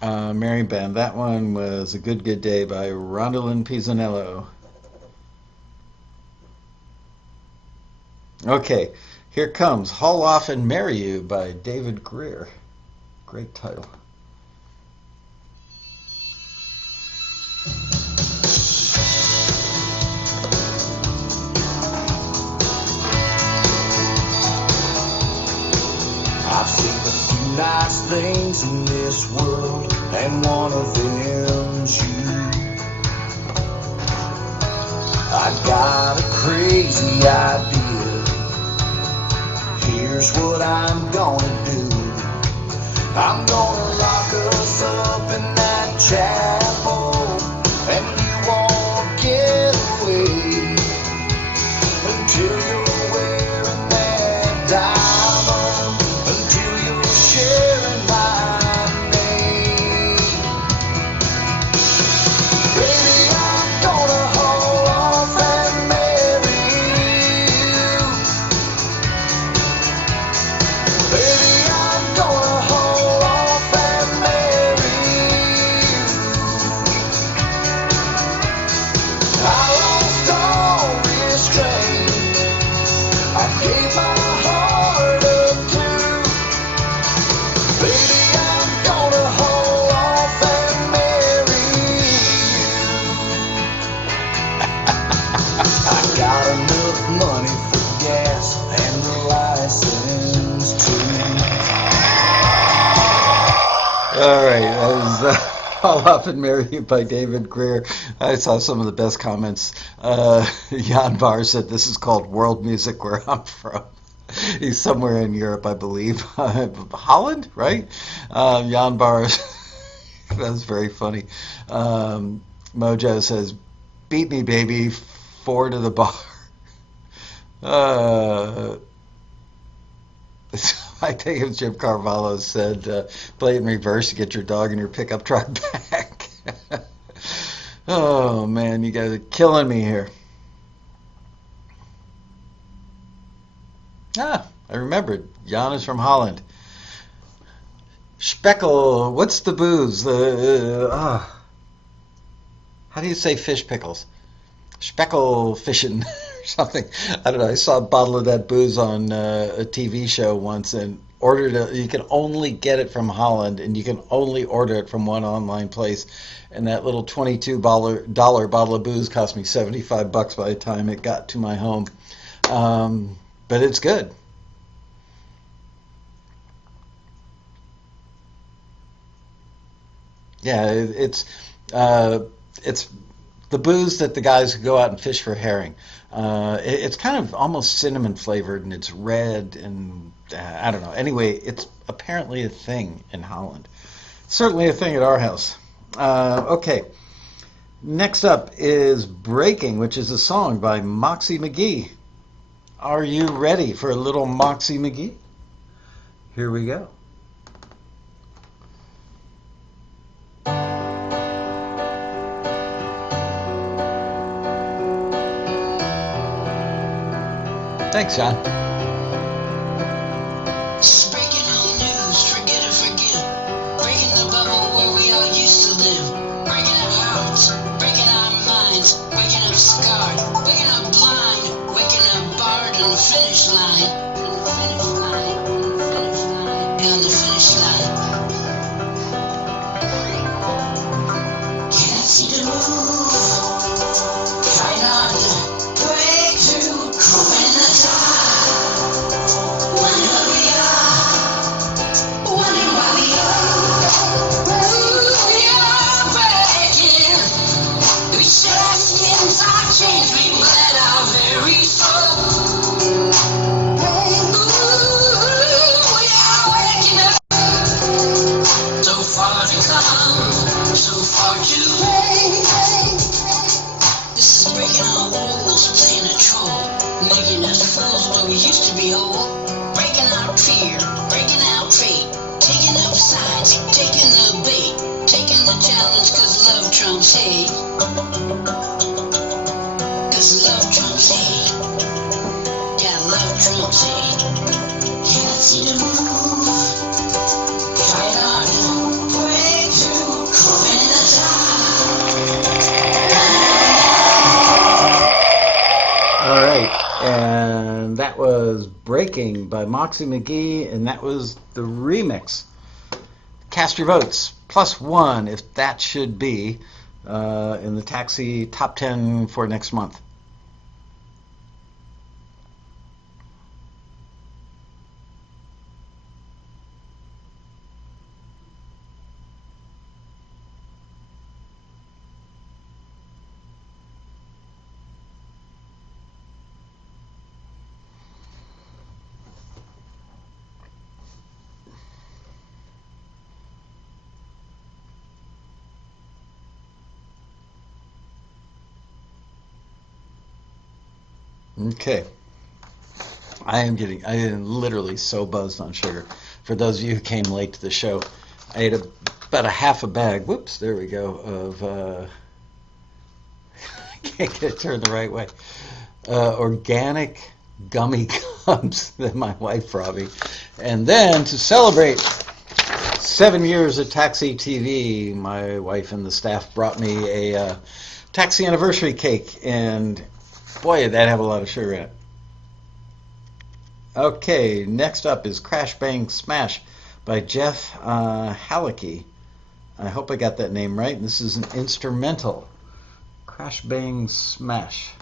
Mary Band, that one was A Good Day by Rondalyn Pisanello. Okay, here comes Haul Off and Marry You by David Greer. Great title. I've seen a few nice things in this world, and one of them's you. I got a crazy idea. Here's what I'm gonna do. I'm gonna lock us up in that chapel, and you won't get away until you're wearing that diamond, until you're sharing my name. Baby, I'm gonna hold off and marry you. Baby, I'm gonna hold off and marry I gave my heart up to. Baby, I'm gonna haul off and marry you. I got enough money for gas and the license too. All right, that was I'll Often Marry You by David Greer. I saw some of the best comments. Jan Barr said this is called world music where I'm from. He's somewhere in Europe, I believe. Holland, right? Jan Barr, that's very funny. Mojo says, beat me, baby, 4 to the bar. I think it was Jim Carvalho said, play it in reverse to get your dog and your pickup truck back. Oh, man, you guys are killing me here. Ah, I remembered. Jan is from Holland. Speckel, what's the booze? How do you say fish pickles? Speckel fishing or something. I don't know. I saw a bottle of that booze on a TV show once and ordered it. You can only get it from Holland, and you can only order it from one online place. And that little $22 bottle of booze cost me $75 by the time it got to my home. But it's good. Yeah, it's the booze that the guys who go out and fish for herring. It's kind of almost cinnamon flavored, and it's red, and I don't know. Anyway, it's apparently a thing in Holland. Certainly a thing at our house. Okay, next up is Breaking, which is a song by Moxie McGee. Are you ready for a little Moxie McGee? Here we go. Thanks, John. Just breaking all news, forget or forgive. Breaking the bubble where we all used to live. Breaking our hearts, breaking our minds. Waking up scarred, waking up blind. Waking up barred on the finish line. On the finish line, on the finish line. Yeah, on the finish line. Can't see the move. Try not to break through. When the change, we let our very soul. Ooh, we are waking up. So far to come, so far to wait. This is breaking our rules, playing a troll, making us fools where we used to be whole. Breaking out fear, breaking out fate, taking up sides, taking the bait, taking the challenge, cause love trumps hate. Love trumps hate. Yeah, love trumps hate. Can't see the move. Try not to break through. When the All right, and that was Breaking by Moxie McGee, and that was the remix. Cast your votes, +1 if that should be in the Taxi Top 10 for next month. Okay. I am literally so buzzed on sugar. For those of you who came late to the show, I ate about a half a bag, whoops, there we go, of, I can't get it turned the right way, organic gummy gums that my wife brought me. And then to celebrate 7 years of Taxi TV, my wife and the staff brought me a Taxi anniversary cake, and boy, did that have a lot of sugar in it. Okay, next up is Crash Bang Smash by Jeff Halicki. I hope I got that name right. This is an instrumental. Crash Bang Smash.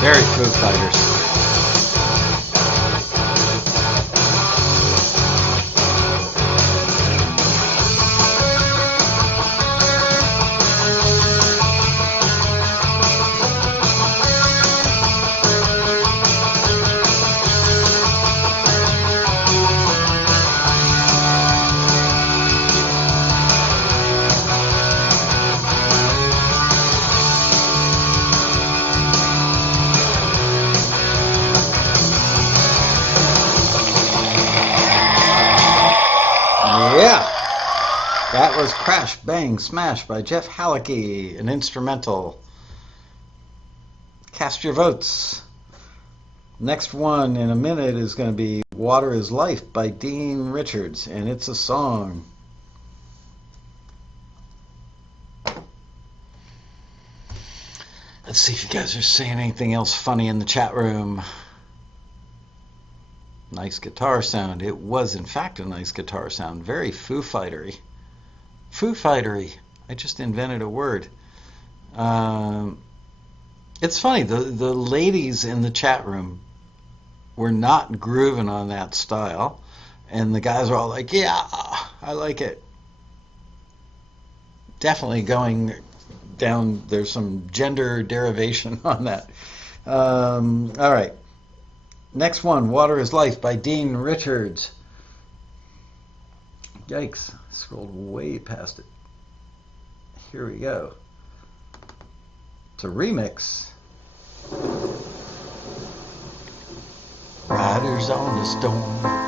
Very Foo Fighters. Yeah, that was Crash Bang Smash by Jeff Halicki, an instrumental. Cast your votes. Next one in a minute is going to be Water is Life by Dean Richards, and it's a song. Let's see if you guys are saying anything else funny in the chat room. Nice guitar sound. It was, in fact, a nice guitar sound. Very Foo Fightery. Foo Fightery. I just invented a word. It's funny. The ladies in the chat room were not grooving on that style, and the guys are all like, "Yeah, I like it." Definitely going down. There's some gender derivation on that. All right. Next one, Water is Life by Dean Richards. Yikes, I scrolled way past it. Here we go. It's a remix. Riders on the Storm.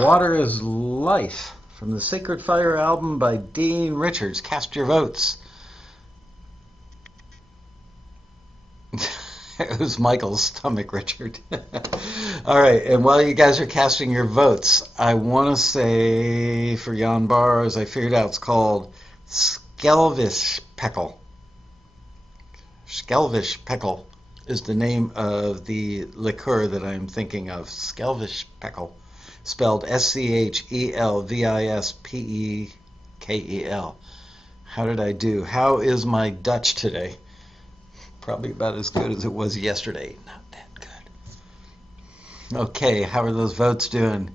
Water is Life from the Sacred Fire album by Dean Richards. Cast your votes. It was Michael's stomach, Richard. All right, and while you guys are casting your votes, I want to say for Jan Bars, I figured out it's called Skelvispekkel. Skelvispekkel is the name of the liqueur that I'm thinking of. Skelvispekkel, spelled Schelvispekel. How did I do? How is my Dutch today? Probably about as good as it was yesterday. Not that good. Okay, how are those votes doing?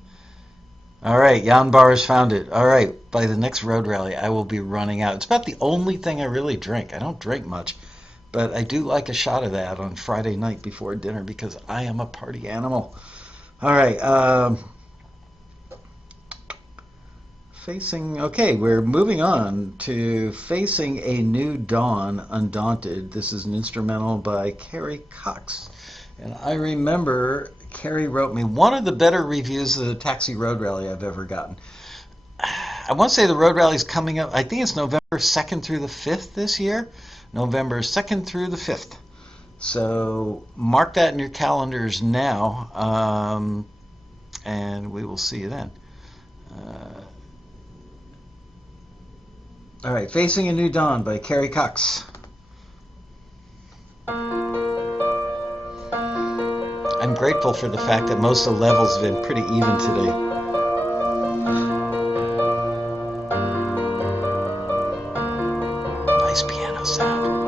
All right, Jan Bars found it. All right, by the next road rally, I will be running out. It's about the only thing I really drink. I don't drink much, but I do like a shot of that on Friday night before dinner because I am a party animal. All right, we're moving on to Facing a New Dawn Undaunted. This is an instrumental by Carrie Cox. And I remember Carrie wrote me one of the better reviews of the Taxi Road Rally I've ever gotten. I want to say the Road Rally's coming up, I think it's November 2nd through the 5th this year. November 2nd through the 5th. So mark that in your calendars now, and we will see you then. All right, Facing a New Dawn by Carrie Cox. I'm grateful for the fact that most of the levels have been pretty even today. Nice piano sound.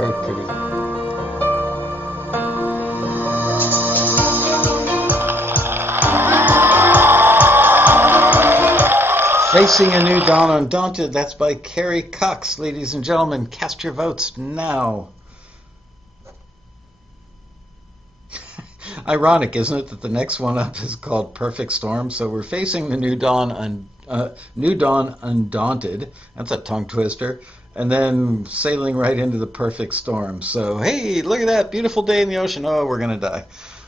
Very pretty. Facing a New Dawn Undaunted, that's by Carrie Cox. Ladies and gentlemen, cast your votes now. Ironic, isn't it, that the next one up is called Perfect Storm? So we're facing the New Dawn Undaunted. That's a tongue twister. And then sailing right into the perfect storm. So, hey, look at that. Beautiful day in the ocean. Oh, we're going to die.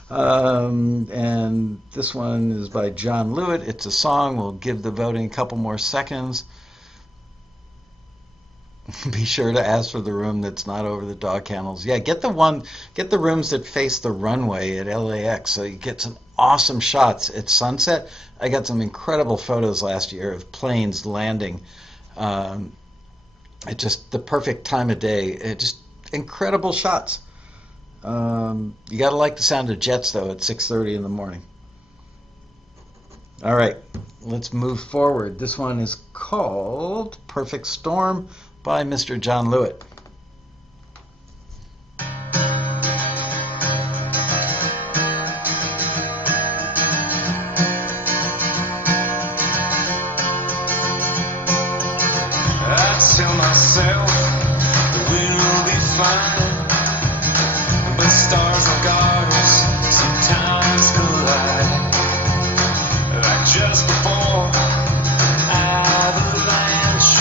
And this one is by John Lewitt. It's a song. We'll give the voting a couple more seconds. Be sure to ask for the room that's not over the dog kennels. Yeah, get the rooms that face the runway at LAX so you get some awesome shots at sunset. I got some incredible photos last year of planes landing. It's just the perfect time of day. It just incredible shots. You got to like the sound of jets, though, at 6:30 in the morning. All right, let's move forward. This one is called Perfect Storm by Mr. John Lewitt. I tell myself that we'll be fine, but stars like ours sometimes collide. Like just before an avalanche,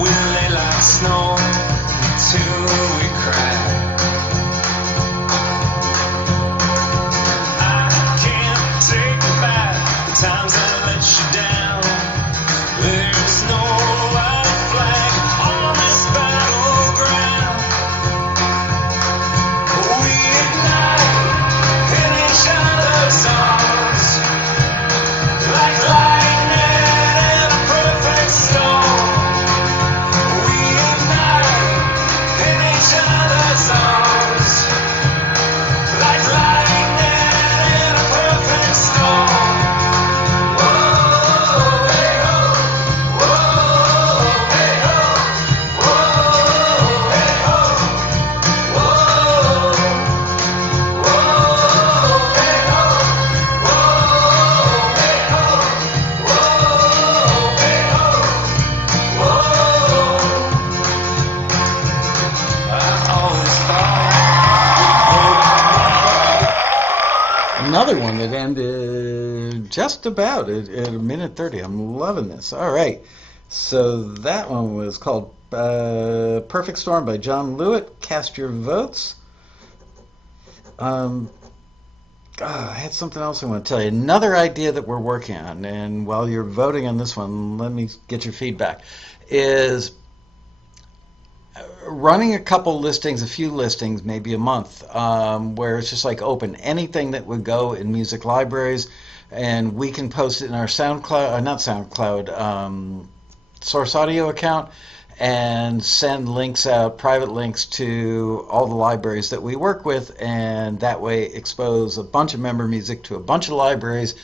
we lay like snow until we crack. I can't take back the times I let you down. There's no white flag on this battleground. We ignite in each other's arms. it ended just about at a minute 30. I'm loving this. All right. So that one was called Perfect Storm by John Lewitt. Cast your votes. I had something else I want to tell you. Another idea that we're working on, and while you're voting on this one, let me get your feedback, is running a few listings, maybe a month, where it's just like open anything that would go in music libraries, and we can post it in our Source Audio account, and send links out, private links to all the libraries that we work with, and that way expose a bunch of member music to a bunch of libraries.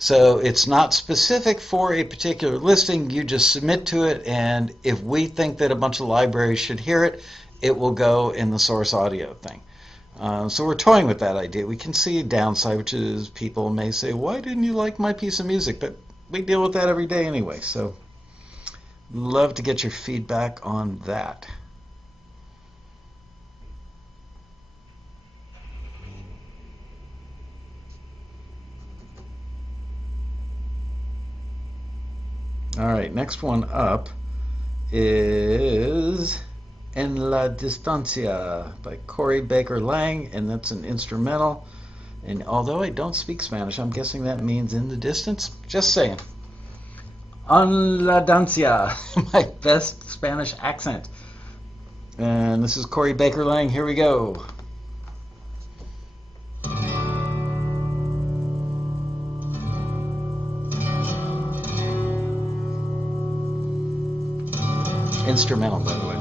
So it's not specific for a particular listing. You just submit to it, and if we think that a bunch of libraries should hear it, it will go in the Source Audio thing. So we're toying with that idea. We can see a downside, which is people may say, why didn't you like my piece of music? But we deal with that every day anyway. So love to get your feedback on that. All right, next one up is En la Distancia by Corey Baker Lang, and that's an instrumental. And although I don't speak Spanish, I'm guessing that means in the distance. Just saying. En la Dancia, my best Spanish accent. And this is Corey Baker Lang. Here we go. Instrumental, by the way.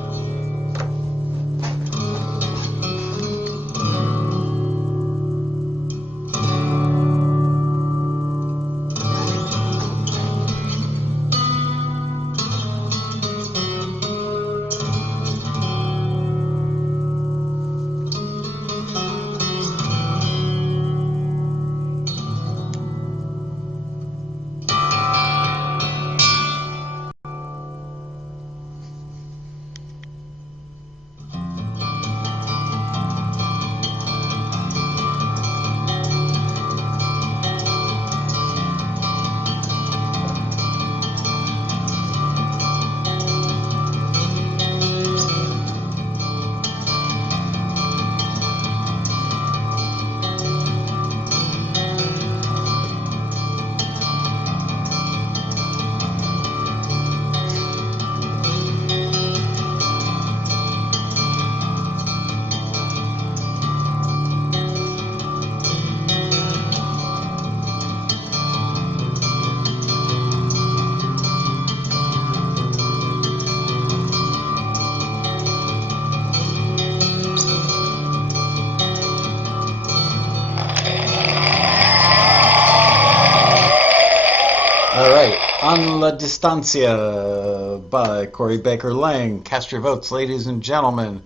All right, En la Distancia by Corey Baker Lang. Cast your votes, ladies and gentlemen.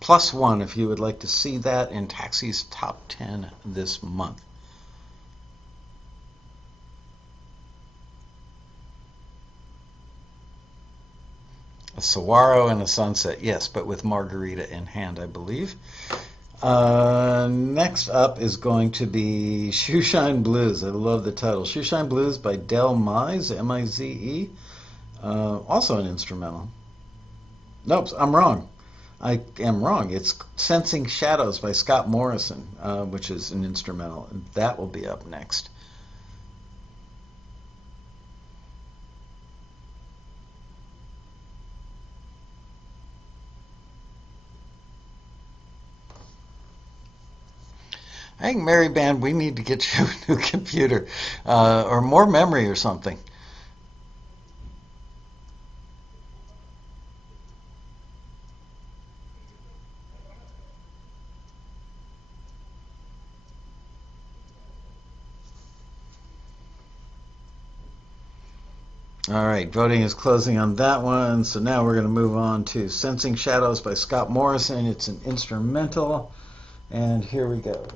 +1 if you would like to see that in Taxi's Top 10 this month. A saguaro and a sunset, yes, but with margarita in hand, I believe. Next up is going to be Shoeshine Blues. I love the title. Shoeshine Blues by Del Mize, M-I-Z-E. Also an instrumental. Nope, I'm wrong. I am wrong. It's Sensing Shadows by Scott Morrison, which is an instrumental. And that will be up next. I think, Mary Band, we need to get you a new computer or more memory or something. All right, voting is closing on that one. So now we're going to move on to Sensing Shadows by Scott Morrison. It's an instrumental. And here we go.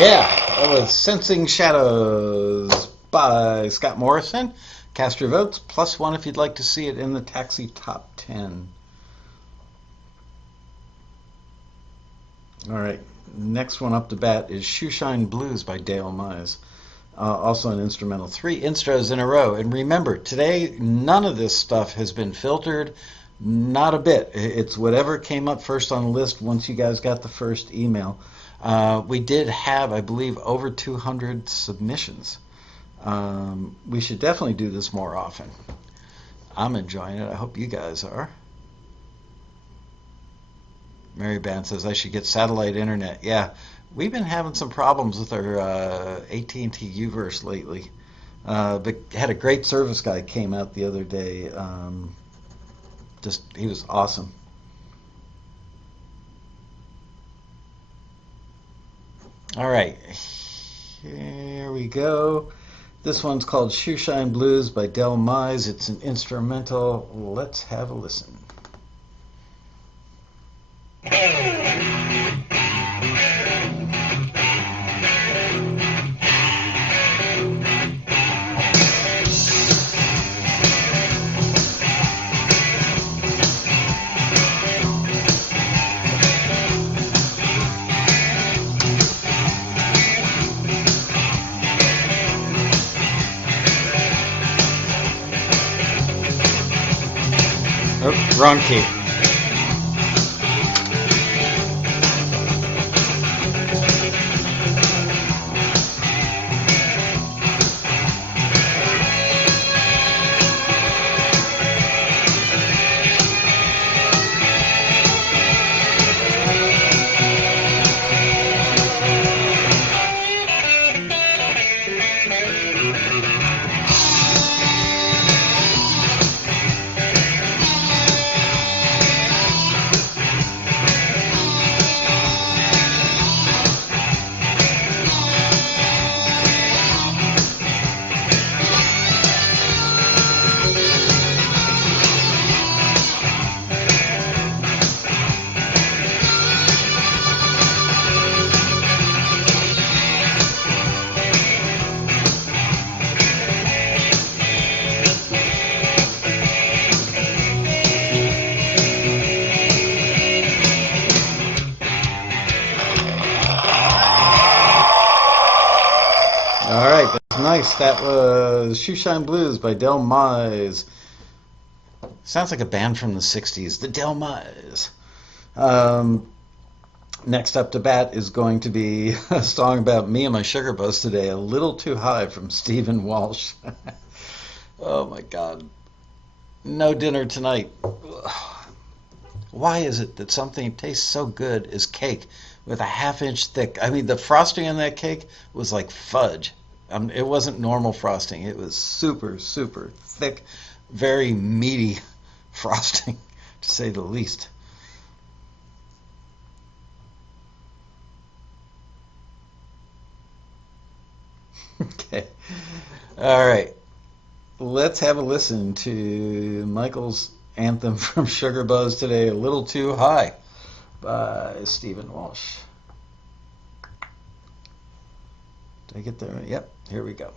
Yeah, that was Sensing Shadows by Scott Morrison. Cast your votes, +1 if you'd like to see it in the Taxi Top 10. All right, next one up to bat is Shoeshine Blues by Dale Mize. Also an instrumental. 3 intros in a row. And remember, today, none of this stuff has been filtered. Not a bit. It's whatever came up first on the list once you guys got the first email. We did have, I believe, over 200 submissions. We should definitely do this more often. I'm enjoying it. I hope you guys are. Mary Ban says I should get satellite internet. Yeah, we've been having some problems with our AT&T Uverse lately. But had a great service guy came out the other day. He was awesome. All right, here we go. This one's called Shoeshine Blues by Del Mize. It's an instrumental. Let's have a listen. Oh, wrong key. All right, that's nice. That was Shoeshine Blues by Del Mize. Sounds like a band from the 60s, the Del Mize. Next up to bat is going to be a song about me and my sugar buzz today, A Little Too High from Stephen Walsh. Oh my God. No dinner tonight. Why is it that something tastes so good as cake with a ½ inch thick? I mean, the frosting on that cake was like fudge. It wasn't normal frosting. It was super, super thick, very meaty frosting, to say the least. Okay. All right. Let's have a listen to Michael's anthem from Sugar Buzz today, A Little Too High by Stephen Walsh. Did I get there? Yep, here we go.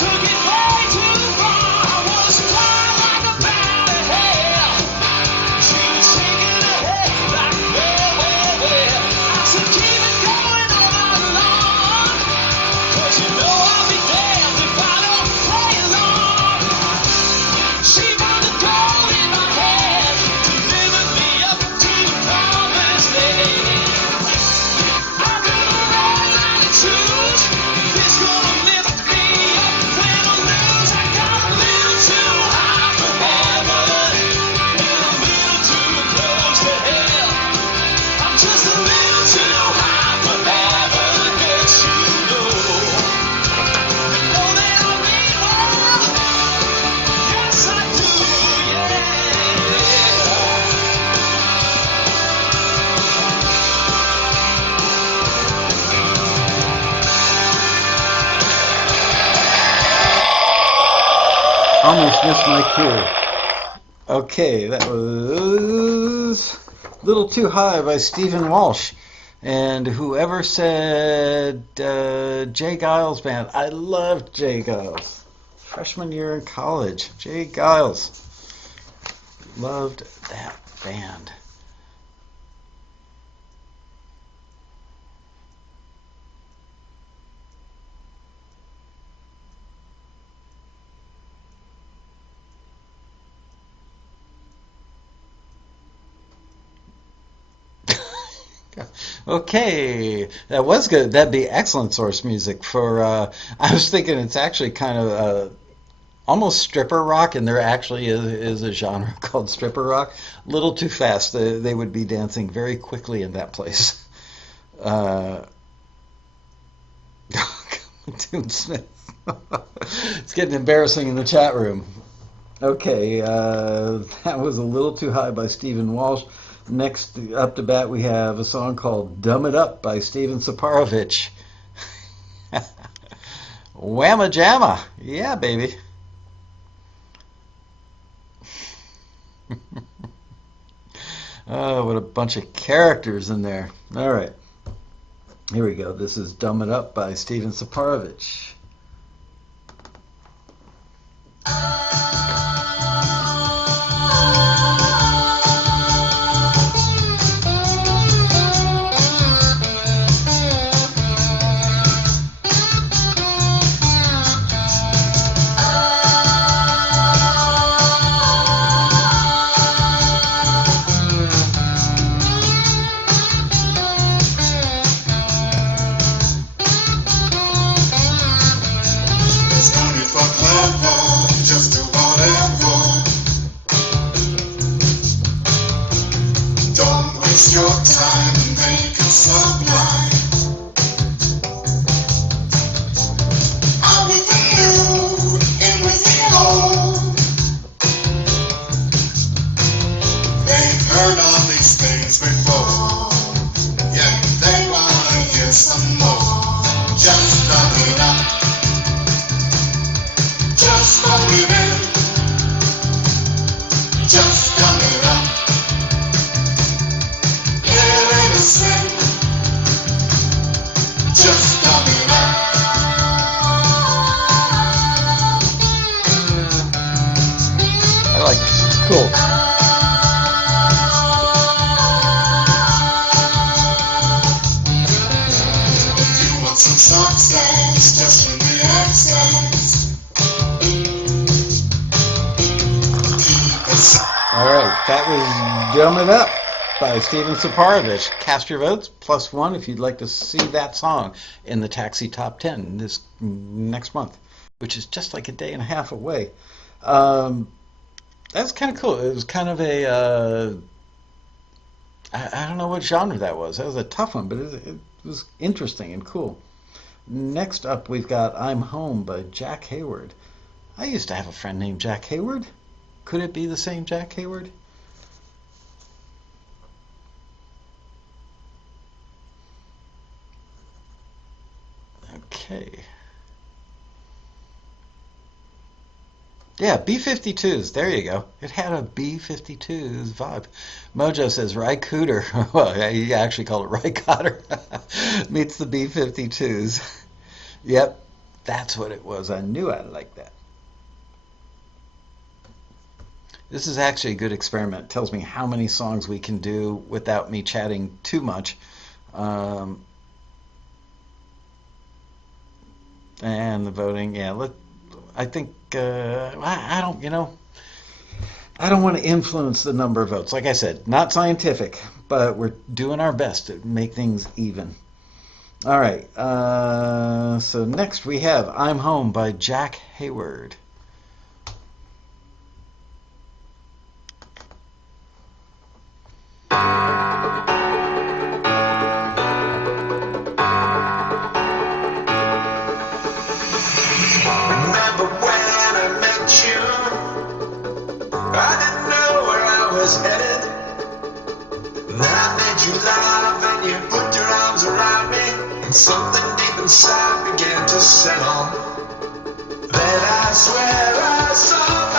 Took it way too far. Almost missed my cue. Okay, that was Little Too High by Stephen Walsh. And whoever said Jay Giles Band, I loved Jay Giles. Freshman year in college, Jay Giles. Loved that band. Okay, that was good. That'd be excellent source music for. I was thinking it's actually kind of almost stripper rock, and there actually is a genre called stripper rock. A little too fast. They would be dancing very quickly in that place. Toon Smith. It's getting embarrassing in the chat room. Okay, that was A Little Too High by Stephen Walsh. Next up to bat, we have a song called Dumb It Up by Steven Saparovich. Whamma Jamma. Yeah, baby. Oh, what a bunch of characters in there. All right. Here we go. This is Dumb It Up by Steven Saparovich. Your time and make it sublime. Out with the new, in with the old. They've heard all these things before, yet they wanna hear some more. Just dumb it up, just hold it in, just dumb it up. Just dumb it up. I like this. It's cool. You want some success, just in the accents. All right, that was Dumb It Up by Steven Saparovich. Cast your votes, +1 if you'd like to see that song in the Taxi Top 10 this next month, which is just like a day and a half away. That's kind of cool. It was kind of a, I don't know what genre that was. That was a tough one, but it was interesting and cool. Next up, we've got I'm Home by Jack Hayward. I used to have a friend named Jack Hayward. Could it be the same Jack Hayward? Okay. Yeah, B-52s. There you go. It had a B-52s vibe. Mojo says Ry Cooter. Well, he actually called it Ry Cotter. Meets the B-52s. Yep, that's what it was. I knew I'd like that. This is actually a good experiment. It tells me how many songs we can do without me chatting too much. And the voting, yeah. I think I don't, I don't want to influence the number of votes. Like I said, not scientific, but we're doing our best to make things even. All right. So next we have "I'm Home" by Jack Hayward. Something deep inside began to settle. Then I swear I saw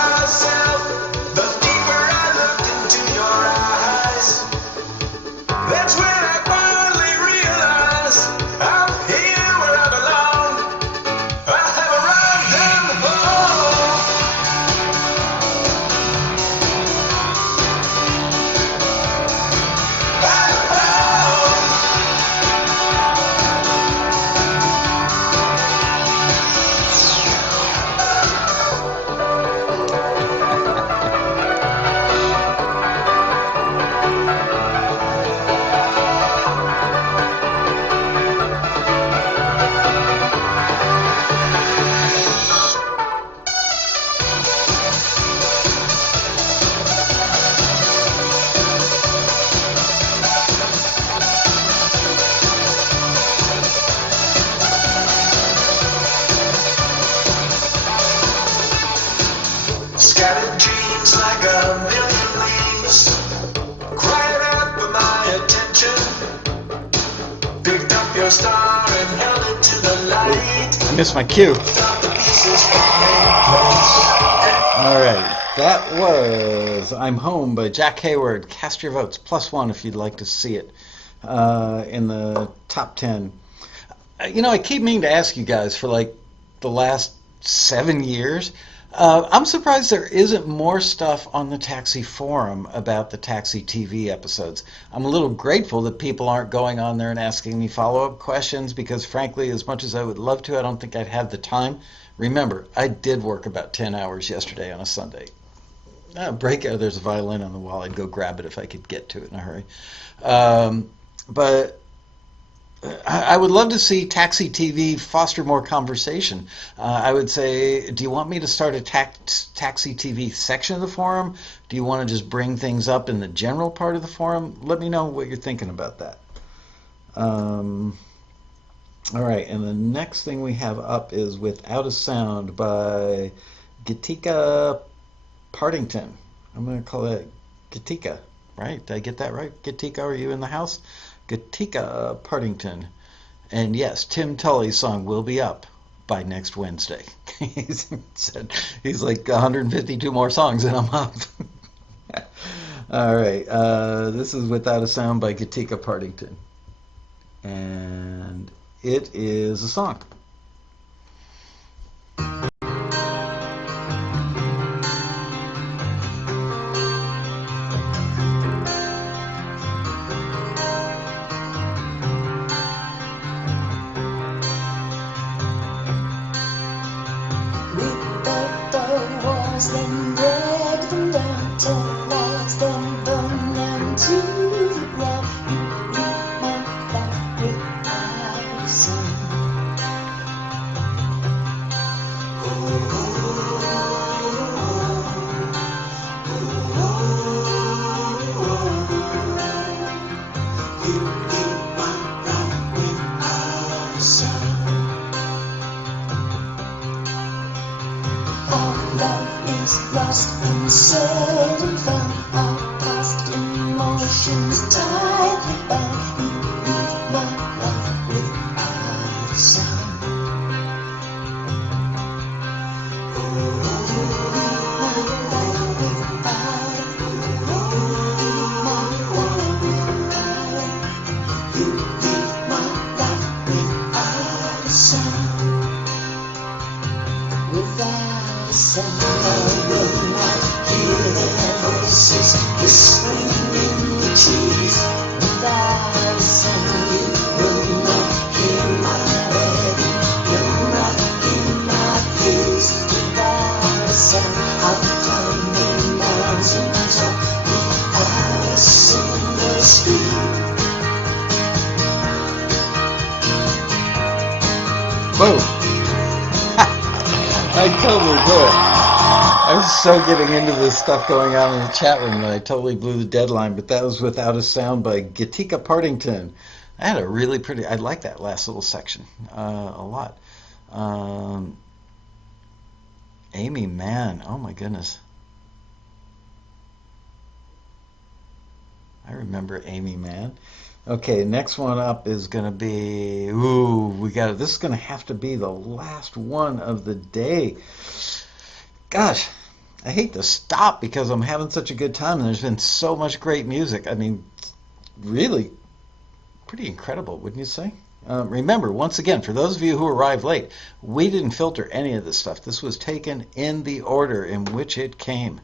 held it to the light. I missed my cue. Pieces falling in place. All right, that was I'm Home by Jack Hayward. Cast your votes, +1 if you'd like to see it in the top 10. You know, I keep meaning to ask you guys for like the last 7 years. I'm surprised there isn't more stuff on the Taxi forum about the Taxi TV episodes. I'm a little grateful that people aren't going on there and asking me follow-up questions because, frankly, as much as I would love to, I don't think I'd have the time. Remember, I did work about 10 hours yesterday on a Sunday. There's a violin on the wall. I'd go grab it if I could get to it in a hurry. But I would love to see Taxi TV foster more conversation. I would say, do you want me to start a Taxi TV section of the forum? Do you want to just bring things up in the general part of the forum? Let me know what you're thinking about that. All right, and the next thing we have up is Without a Sound by Gitika Partington. I'm going to call it Gitika, right? Did I get that right? Gitika, are you in the house? Gitika Partington. And yes, Tim Tully's song will be up by next Wednesday. He's like 152 more songs and I'm up. All right, this is Without a Sound by Gitika Partington. And it is a song. Then break them down, terrorize them, burn them to the ground. You leave my life without a sound. You leave my life without a sound. Our love is lost and seldom found. Our past emotions tightly bound. You leave my life without a sound. You leave my life without. You leave my life without a sound. Without a sound, I will not hear their voices whispering in the trees. Without a sound, you will not hear my wedding. You'll not hear my peace. Without a sound, I'll climb the mountain top without a single street. Whoa! I totally blew it. I was so getting into this stuff going on in the chat room that I totally blew the deadline, but that was Without a Sound by Gitika Partington. I had a really pretty, I like that last little section a lot. Amy Mann, oh my goodness. I remember Amy Mann. Okay, next one up is going to be, this is going to have to be the last one of the day. Gosh, I hate to stop because I'm having such a good time and there's been so much great music. I mean, really pretty incredible, wouldn't you say? Remember, once again, for those of you who arrived late, we didn't filter any of this stuff. This was taken in the order in which it came.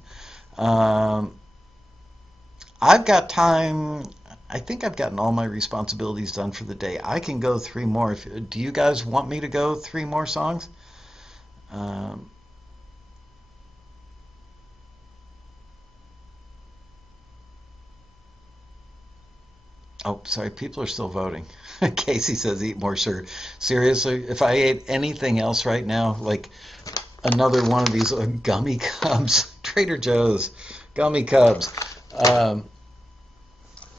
I've got time. I think I've gotten all my responsibilities done for the day. I can go 3 more. Do you guys want me to go 3 more songs? Oh, sorry, people are still voting. Casey says eat more sugar. Seriously, if I ate anything else right now, like another one of these gummy cubs, Trader Joe's gummy cubs,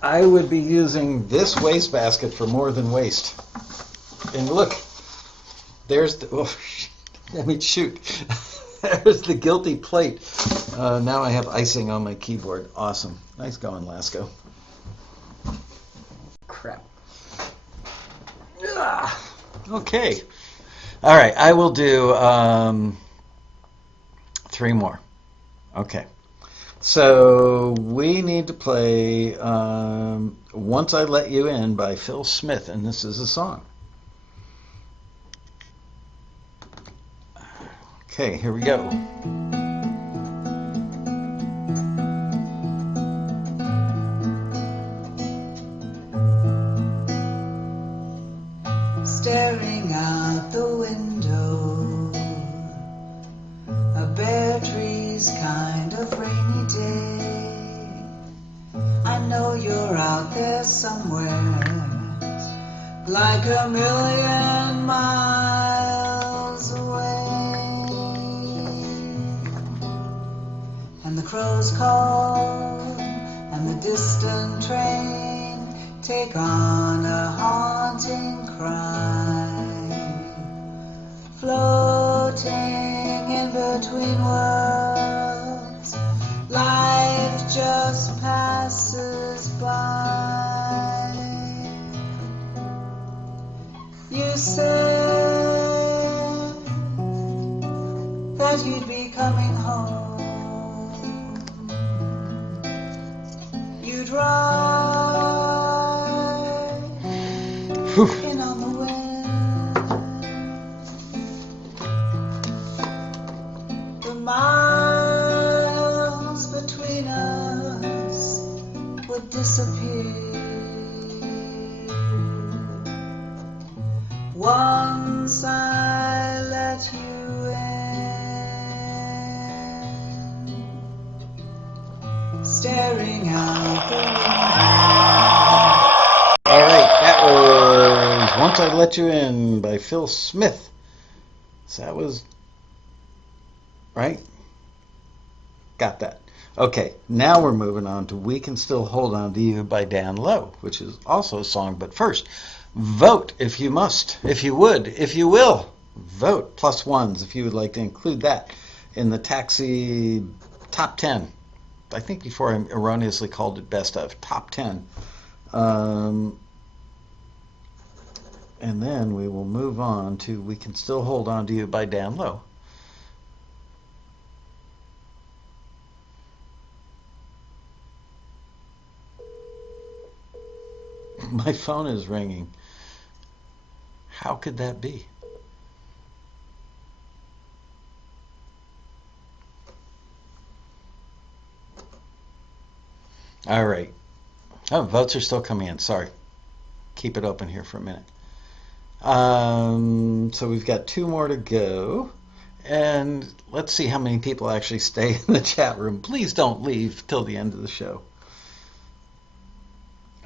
I would be using this wastebasket for more than waste. And look, there's the, I mean, shoot, there's the guilty plate. Now I have icing on my keyboard. Awesome. Nice going, Lasco. Crap. Okay. All right, I will do 3 more. Okay. So we need to play Once I Let You In by Phil Smith, and this is a song. Okay, here we go. Staring out the window, a bare tree's kind of rainy day. I know you're out there somewhere, like a million miles away. And the crows call, and the distant train take on a haunting cry, floating in between worlds, life just passes by. You said that you'd be coming home. You'd ride in on the wind. The miles between us would disappear once I let you in. Staring out the window. All right, that was Once I Let You In by Phil Smith. So that was right? Got that. Okay, now we're moving on to We Can Still Hold On to You by Dan Lowe, which is also a song. But first, vote if you must, if you would, if you will. Vote +1s if you would like to include that in the Taxi Top 10. I think before I erroneously called it Best Of, Top 10. And then we will move on to We Can Still Hold On to You by Dan Lowe. My phone is ringing. How could that be? All right. Oh, votes are still coming in. Sorry. Keep it open here for a minute. So we've got 2 more to go. And let's see how many people actually stay in the chat room. Please don't leave till the end of the show.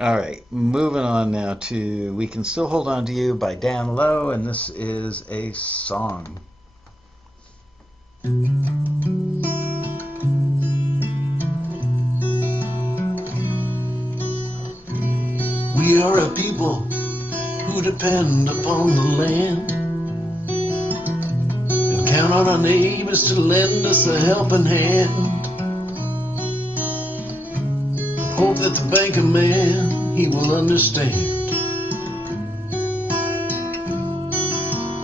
All right, moving on now to We Can Still Hold On to You by Dan Lowe, and this is a song. We are a people who depend upon the land and count on our neighbors to lend us a helping hand. Hope that the banker man, he will understand.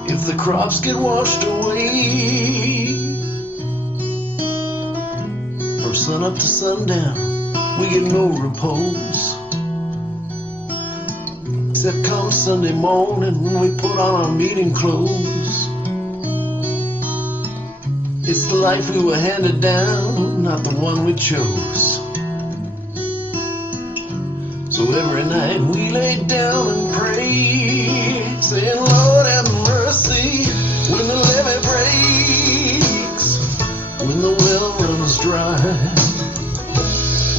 If the crops get washed away, from sun up to sundown, we get no repose. Except come Sunday morning when we put on our meeting clothes. It's the life we were handed down, not the one we chose. So every night we lay down and pray, saying, Lord have mercy, when the levee breaks, when the well runs dry,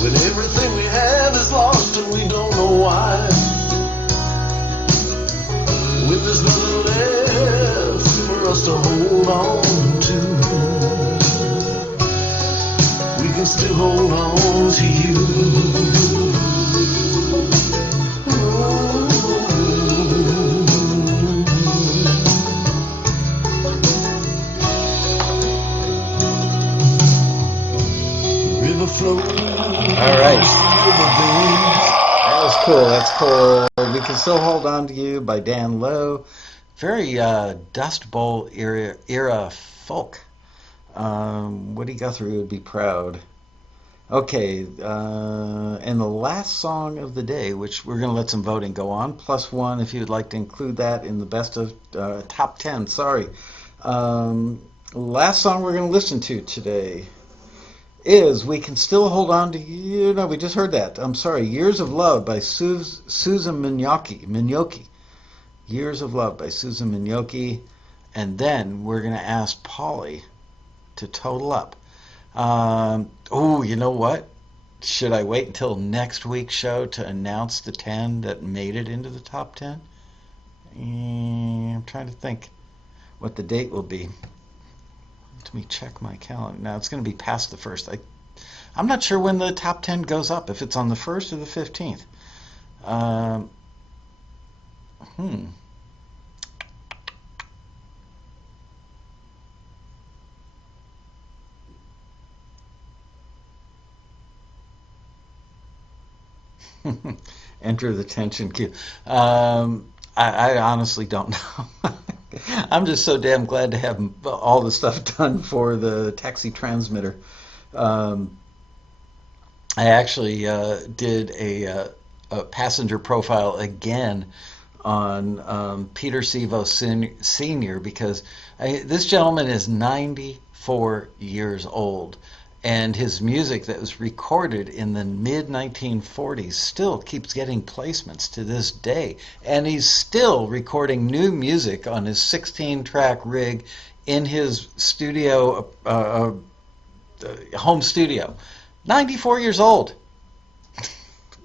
when everything we have is lost and we don't know why, when there's nothing left for us to hold on to, we can still hold on to you. All right. That was cool. That's cool. We Can Still Hold On to You by Dan Lowe, Very Dust Bowl era folk. Woody Guthrie would be proud. Okay, and the last song of the day, which we're going to let some voting go on, +1 if you would like to include that in the best of top 10. Sorry. Last song we're going to listen to today is We Can Still Hold On to You. No, we just heard that. I'm sorry. Years of Love by Susan Mignocchi. Years of Love by Susan Mignocchi. And then we're going to ask Polly to total up. Oh, you know what? Should I wait until next week's show to announce the 10 that made it into the top 10? I'm trying to think what the date will be. Let me check my calendar. Now, it's going to be past the 1st. I'm not sure when the top 10 goes up, if it's on the 1st or the 15th. Enter the tension queue. I honestly don't know. I'm just so damn glad to have all the stuff done for the taxi transmitter. I actually did a passenger profile again on Peter Sevo Sr. because this gentleman is 94 years old. And his music that was recorded in the mid-1940s still keeps getting placements to this day. And he's still recording new music on his 16-track rig in his studio, home studio. 94 years old.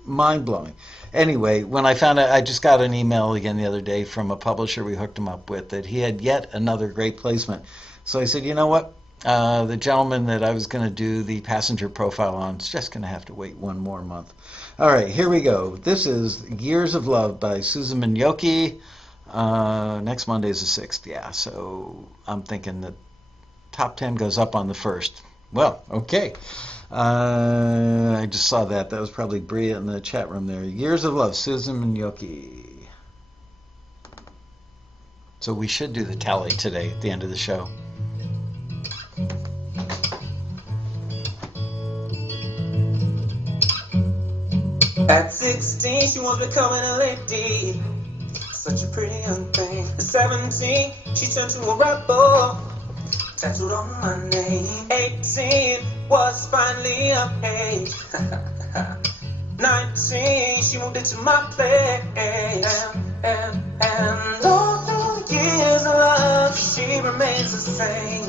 Mind-blowing. Anyway, when I found out, I just got an email again the other day from a publisher we hooked him up with that he had yet another great placement. So I said, you know what? The gentleman that I was going to do the passenger profile on is just going to have to wait one more month. All right, here we go. This is Years of Love by Susan Mignocchi. Next Monday is the 6th, yeah. So I'm thinking that top 10 goes up on the 1st. Well, okay. I just saw that. That was probably Bria in the chat room there. Years of Love, Susan Mignocchi. So we should do the tally today at the end of the show. At 16, she was becoming a lady. Such a pretty young thing. At 17, she turned to a rebel. Tattooed on my name. 18 was finally of age. 19, she moved into my place. And all through the years of love, she remains the same.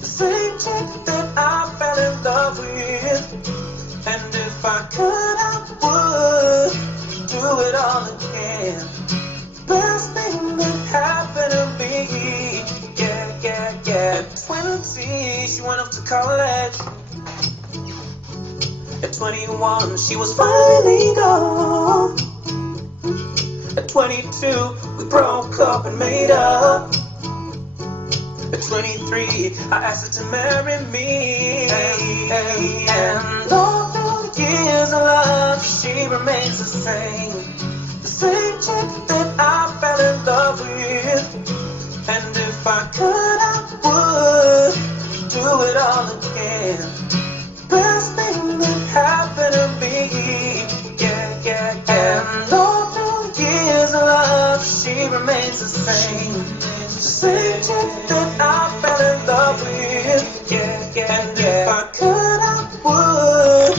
The same chick that I fell in love with. And if I could, I would do it all again. Best thing that happened to me. Yeah. At 20, she went off to college. At 21, she was finally gone. At 22, we broke up and made up. At 23, I asked her to marry me. And all through the years of love, she remains the same. The same chick that I fell in love with. And if I could, I would do it all again. Best thing that happened to me. Yeah. And all through the years of love, she remains the same. The same chick that I fell in love with. Yeah. And if I could, I would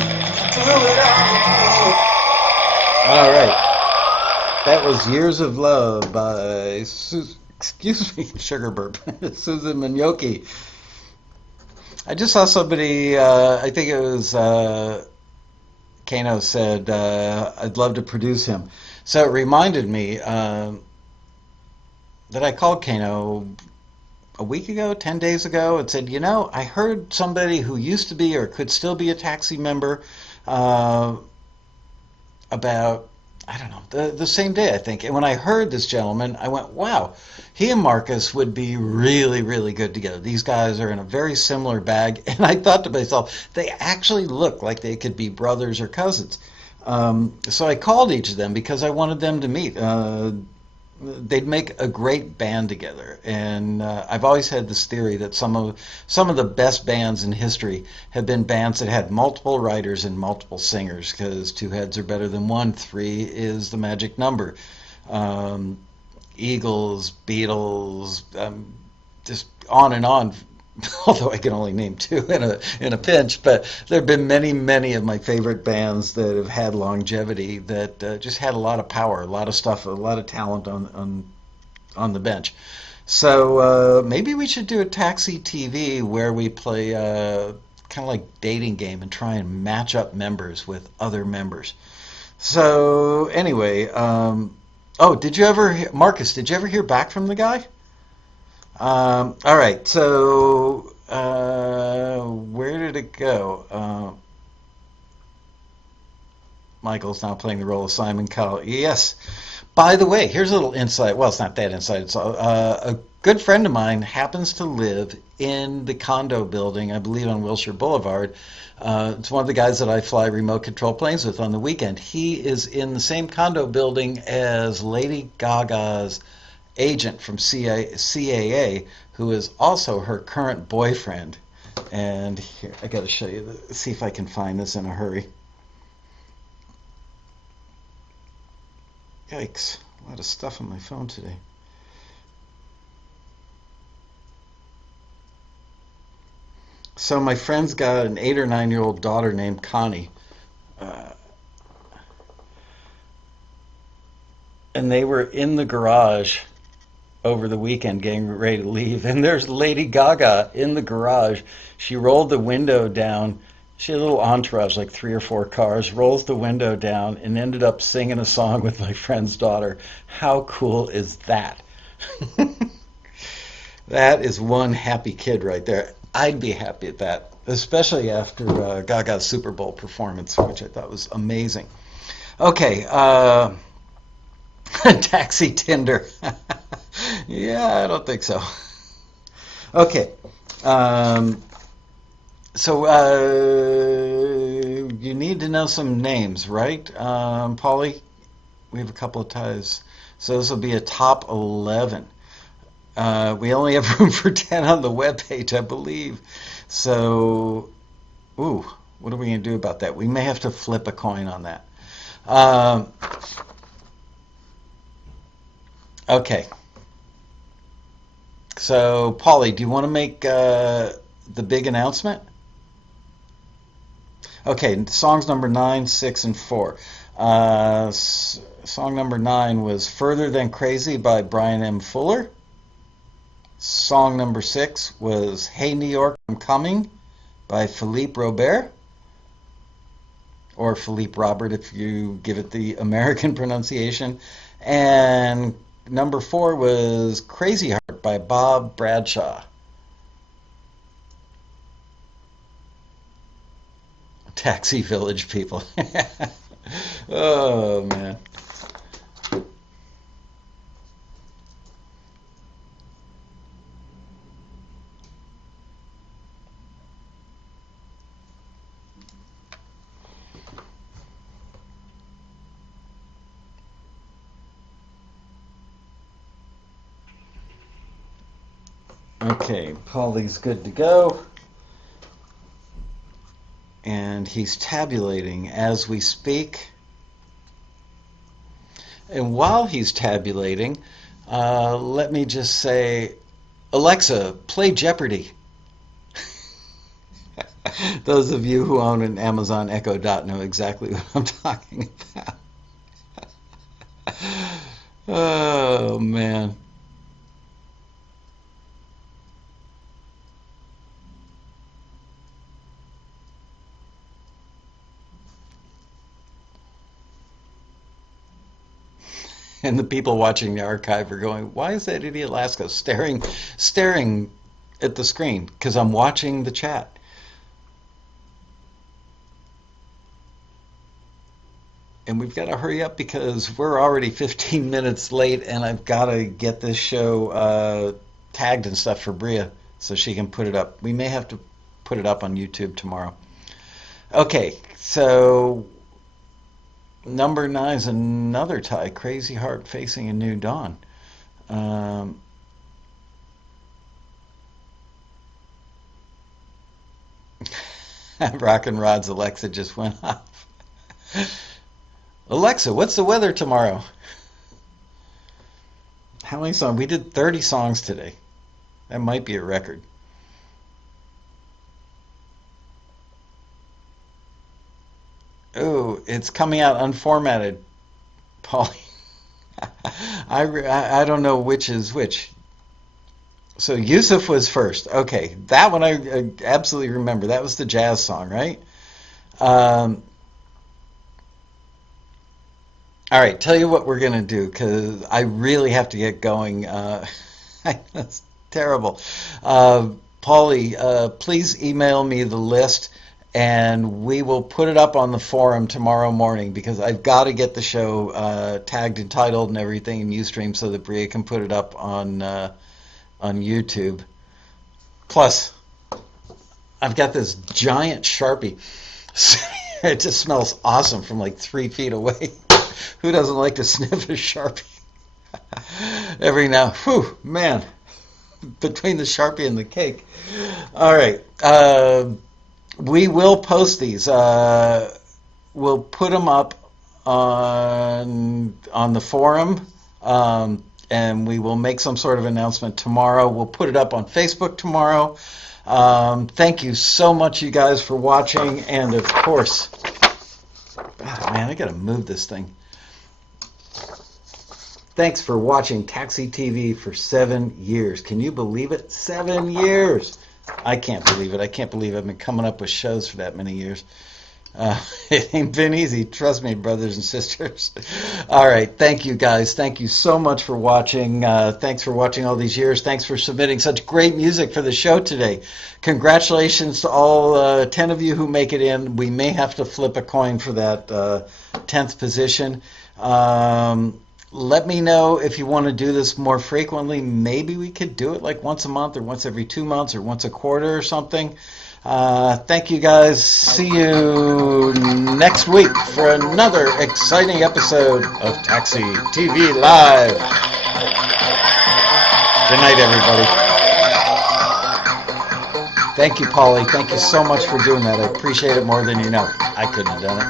do it all again. All right. That was Years of Love by Sugar Burp, Susan Mignocchi. I just saw somebody, I think it was Kano said, I'd love to produce him. So it reminded me that I called Kano a week ago, 10 days ago, and said, you know, I heard somebody who used to be or could still be a taxi member about, I don't know, the same day, I think. And when I heard this gentleman, I went, wow, he and Marcus would be really, really good together. These guys are in a very similar bag. And I thought to myself, they actually look like they could be brothers or cousins. So I called each of them because I wanted them to meet. they'd make a great band together. And I've always had this theory that some of the best bands in history have been bands that had multiple writers and multiple singers, because two heads are better than one. Three is the magic number. Eagles, Beatles, just on and on. Although I can only name two in a pinch, but there have been many of my favorite bands that have had longevity, that just had a lot of power, a lot of stuff, a lot of talent on the bench. So maybe we should do a Taxi TV where we play kind of like dating game and try and match up members with other members. So anyway, oh, Marcus? Did you ever hear back from the guy? All right, so where did it go? Michael's now playing the role of Simon Cowell. Yes. By the way, here's a little insight. Well, it's not that insight. It's a good friend of mine happens to live in the condo building, I believe on Wilshire Boulevard. It's one of the guys that I fly remote control planes with on the weekend. He is in the same condo building as Lady Gaga's agent from CAA, who is also her current boyfriend. And here, I got to show you, see if I can find this in a hurry. Yikes, a lot of stuff on my phone today. So my friend's got an 8 or 9-year-old daughter named Connie. And they were in the garage over the weekend getting ready to leave, and there's Lady Gaga in the garage. She rolled the window down. She had a little entourage, like 3 or 4 cars, rolls the window down and ended up singing a song with my friend's daughter. How cool is that? That is one happy kid right there. I'd be happy at that, especially after Gaga's Super Bowl performance, which I thought was amazing. Okay, Taxi Tinder. Yeah, I don't think so. Okay. So you need to know some names, right, Paulie? We have a couple of ties. So this will be a top 11. We only have room for 10 on the webpage, I believe. So, ooh, what are we going to do about that? We may have to flip a coin on that. Okay. So, Paulie, do you want to make the big announcement? Okay, songs number 9, 6, and 4. Song number 9 was Further Than Crazy by Brian M. Fuller. Song number 6 was Hey New York, I'm Coming by Philippe Robert, or Philippe Robert if you give it the American pronunciation. And number 4 was Crazy Heart by Bob Bradshaw. Taxi Village people. Oh, man. Okay, Paulie's good to go. And he's tabulating as we speak. And while he's tabulating, let me just say, Alexa, play Jeopardy! Those of you who own an Amazon Echo Dot know exactly what I'm talking about. Oh, man. And the people watching the archive are going, why is that idiot Alaska staring at the screen? Because I'm watching the chat. And we've got to hurry up because we're already 15 minutes late, and I've got to get this show tagged and stuff for Bria so she can put it up. We may have to put it up on YouTube tomorrow. Okay, so number 9 is another tie, Crazy Heart Facing a New Dawn. Um, Rockin' Rod's Alexa just went off. Alexa, what's the weather tomorrow? How many songs? We did 30 songs today. That might be a record. Oh, it's coming out unformatted, Polly. I don't know which is which. So Yusuf was first. Okay, that one I absolutely remember. That was the jazz song, right? Um, all right, tell you what we're gonna do because I really have to get going. That's terrible. Paulie, please email me the list and we will put it up on the forum tomorrow morning because I've got to get the show tagged and titled and everything in Ustream so that Bria can put it up on YouTube. Plus, I've got this giant Sharpie. It just smells awesome from like 3 feet away. Who doesn't like to sniff a Sharpie? Every now, whew, man, between the Sharpie and the cake. All right, we will post these. We'll put them up on the forum, and we will make some sort of announcement tomorrow. We'll put it up on Facebook tomorrow. Thank you so much, you guys, for watching, and of course, man, I gotta move this thing. Thanks for watching Taxi TV for 7 years. Can you believe it? 7 years. I can't believe it. I can't believe I've been coming up with shows for that many years. It ain't been easy. Trust me, brothers and sisters. All right. Thank you, guys. Thank you so much for watching. Thanks for watching all these years. Thanks for submitting such great music for the show today. Congratulations to all 10 of you who make it in. We may have to flip a coin for that 10th position. Let me know if you want to do this more frequently. Maybe we could do it like once a month or once every 2 months or once a quarter or something. Thank you, guys. See you next week for another exciting episode of Taxi TV Live. Good night, everybody. Thank you, Paulie. Thank you so much for doing that. I appreciate it more than you know. I couldn't have done it.